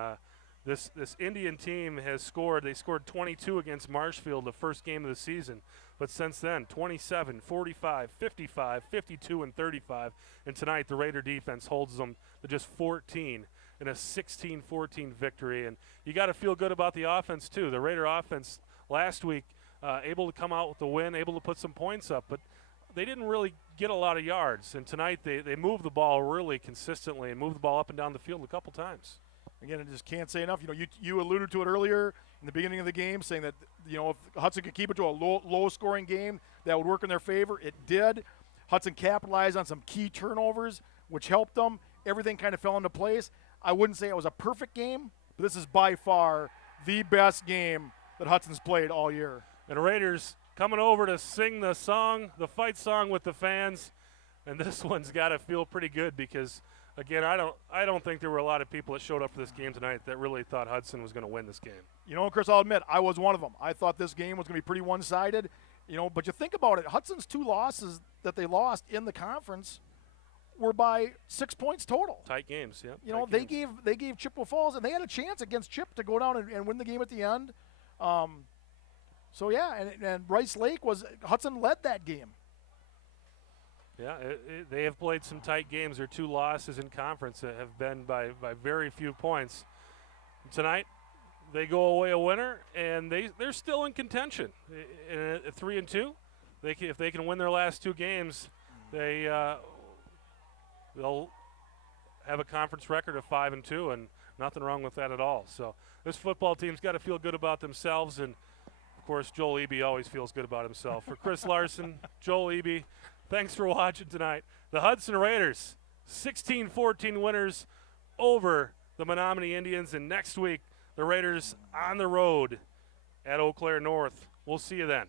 this Indian team has scored. They scored 22 against Marshfield the first game of the season. But since then, 27, 45, 55, 52, and 35. And tonight, the Raider defense holds them to just 14 in a 16-14 victory. And you got to feel good about the offense, too. The Raider offense last week able to come out with the win, able to put some points up. But they didn't really get a lot of yards. And tonight, they moved the ball really consistently and moved the ball up and down the field a couple times. Again, I just can't say enough. You alluded to it earlier in the beginning of the game, saying that if Hudson could keep it to a low-scoring game, that would work in their favor. It did. Hudson capitalized on some key turnovers, which helped them. Everything kind of fell into place. I wouldn't say it was a perfect game, but this is by far the best game that Hudson's played all year. And the Raiders coming over to sing the song, the fight song with the fans, and this one's got to feel pretty good because. Again, I don't think there were a lot of people that showed up for this game tonight that really thought Hudson was going to win this game. Chris, I'll admit, I was one of them. I thought this game was going to be pretty one-sided. But you think about it, Hudson's 2 losses that they lost in the conference were by 6 points total. Tight games, yeah. They gave Chippewa Falls, and they had a chance against Chip to go down and win the game at the end. And Rice Lake Hudson led that game. Yeah, they have played some tight games. Their 2 losses in conference have been by very few points. Tonight, they go away a winner, and they're still in contention. At 3-2, if they can win their last 2 games, they'll have a conference record of 5-2, and nothing wrong with that at all. So this football team's got to feel good about themselves, and of course, Joel Eby always feels good about himself. For Chris Larson, Joel Eby. Thanks for watching tonight. The Hudson Raiders, 16-14 winners over the Menomonie Indians. And next week, the Raiders on the road at Eau Claire North. We'll see you then.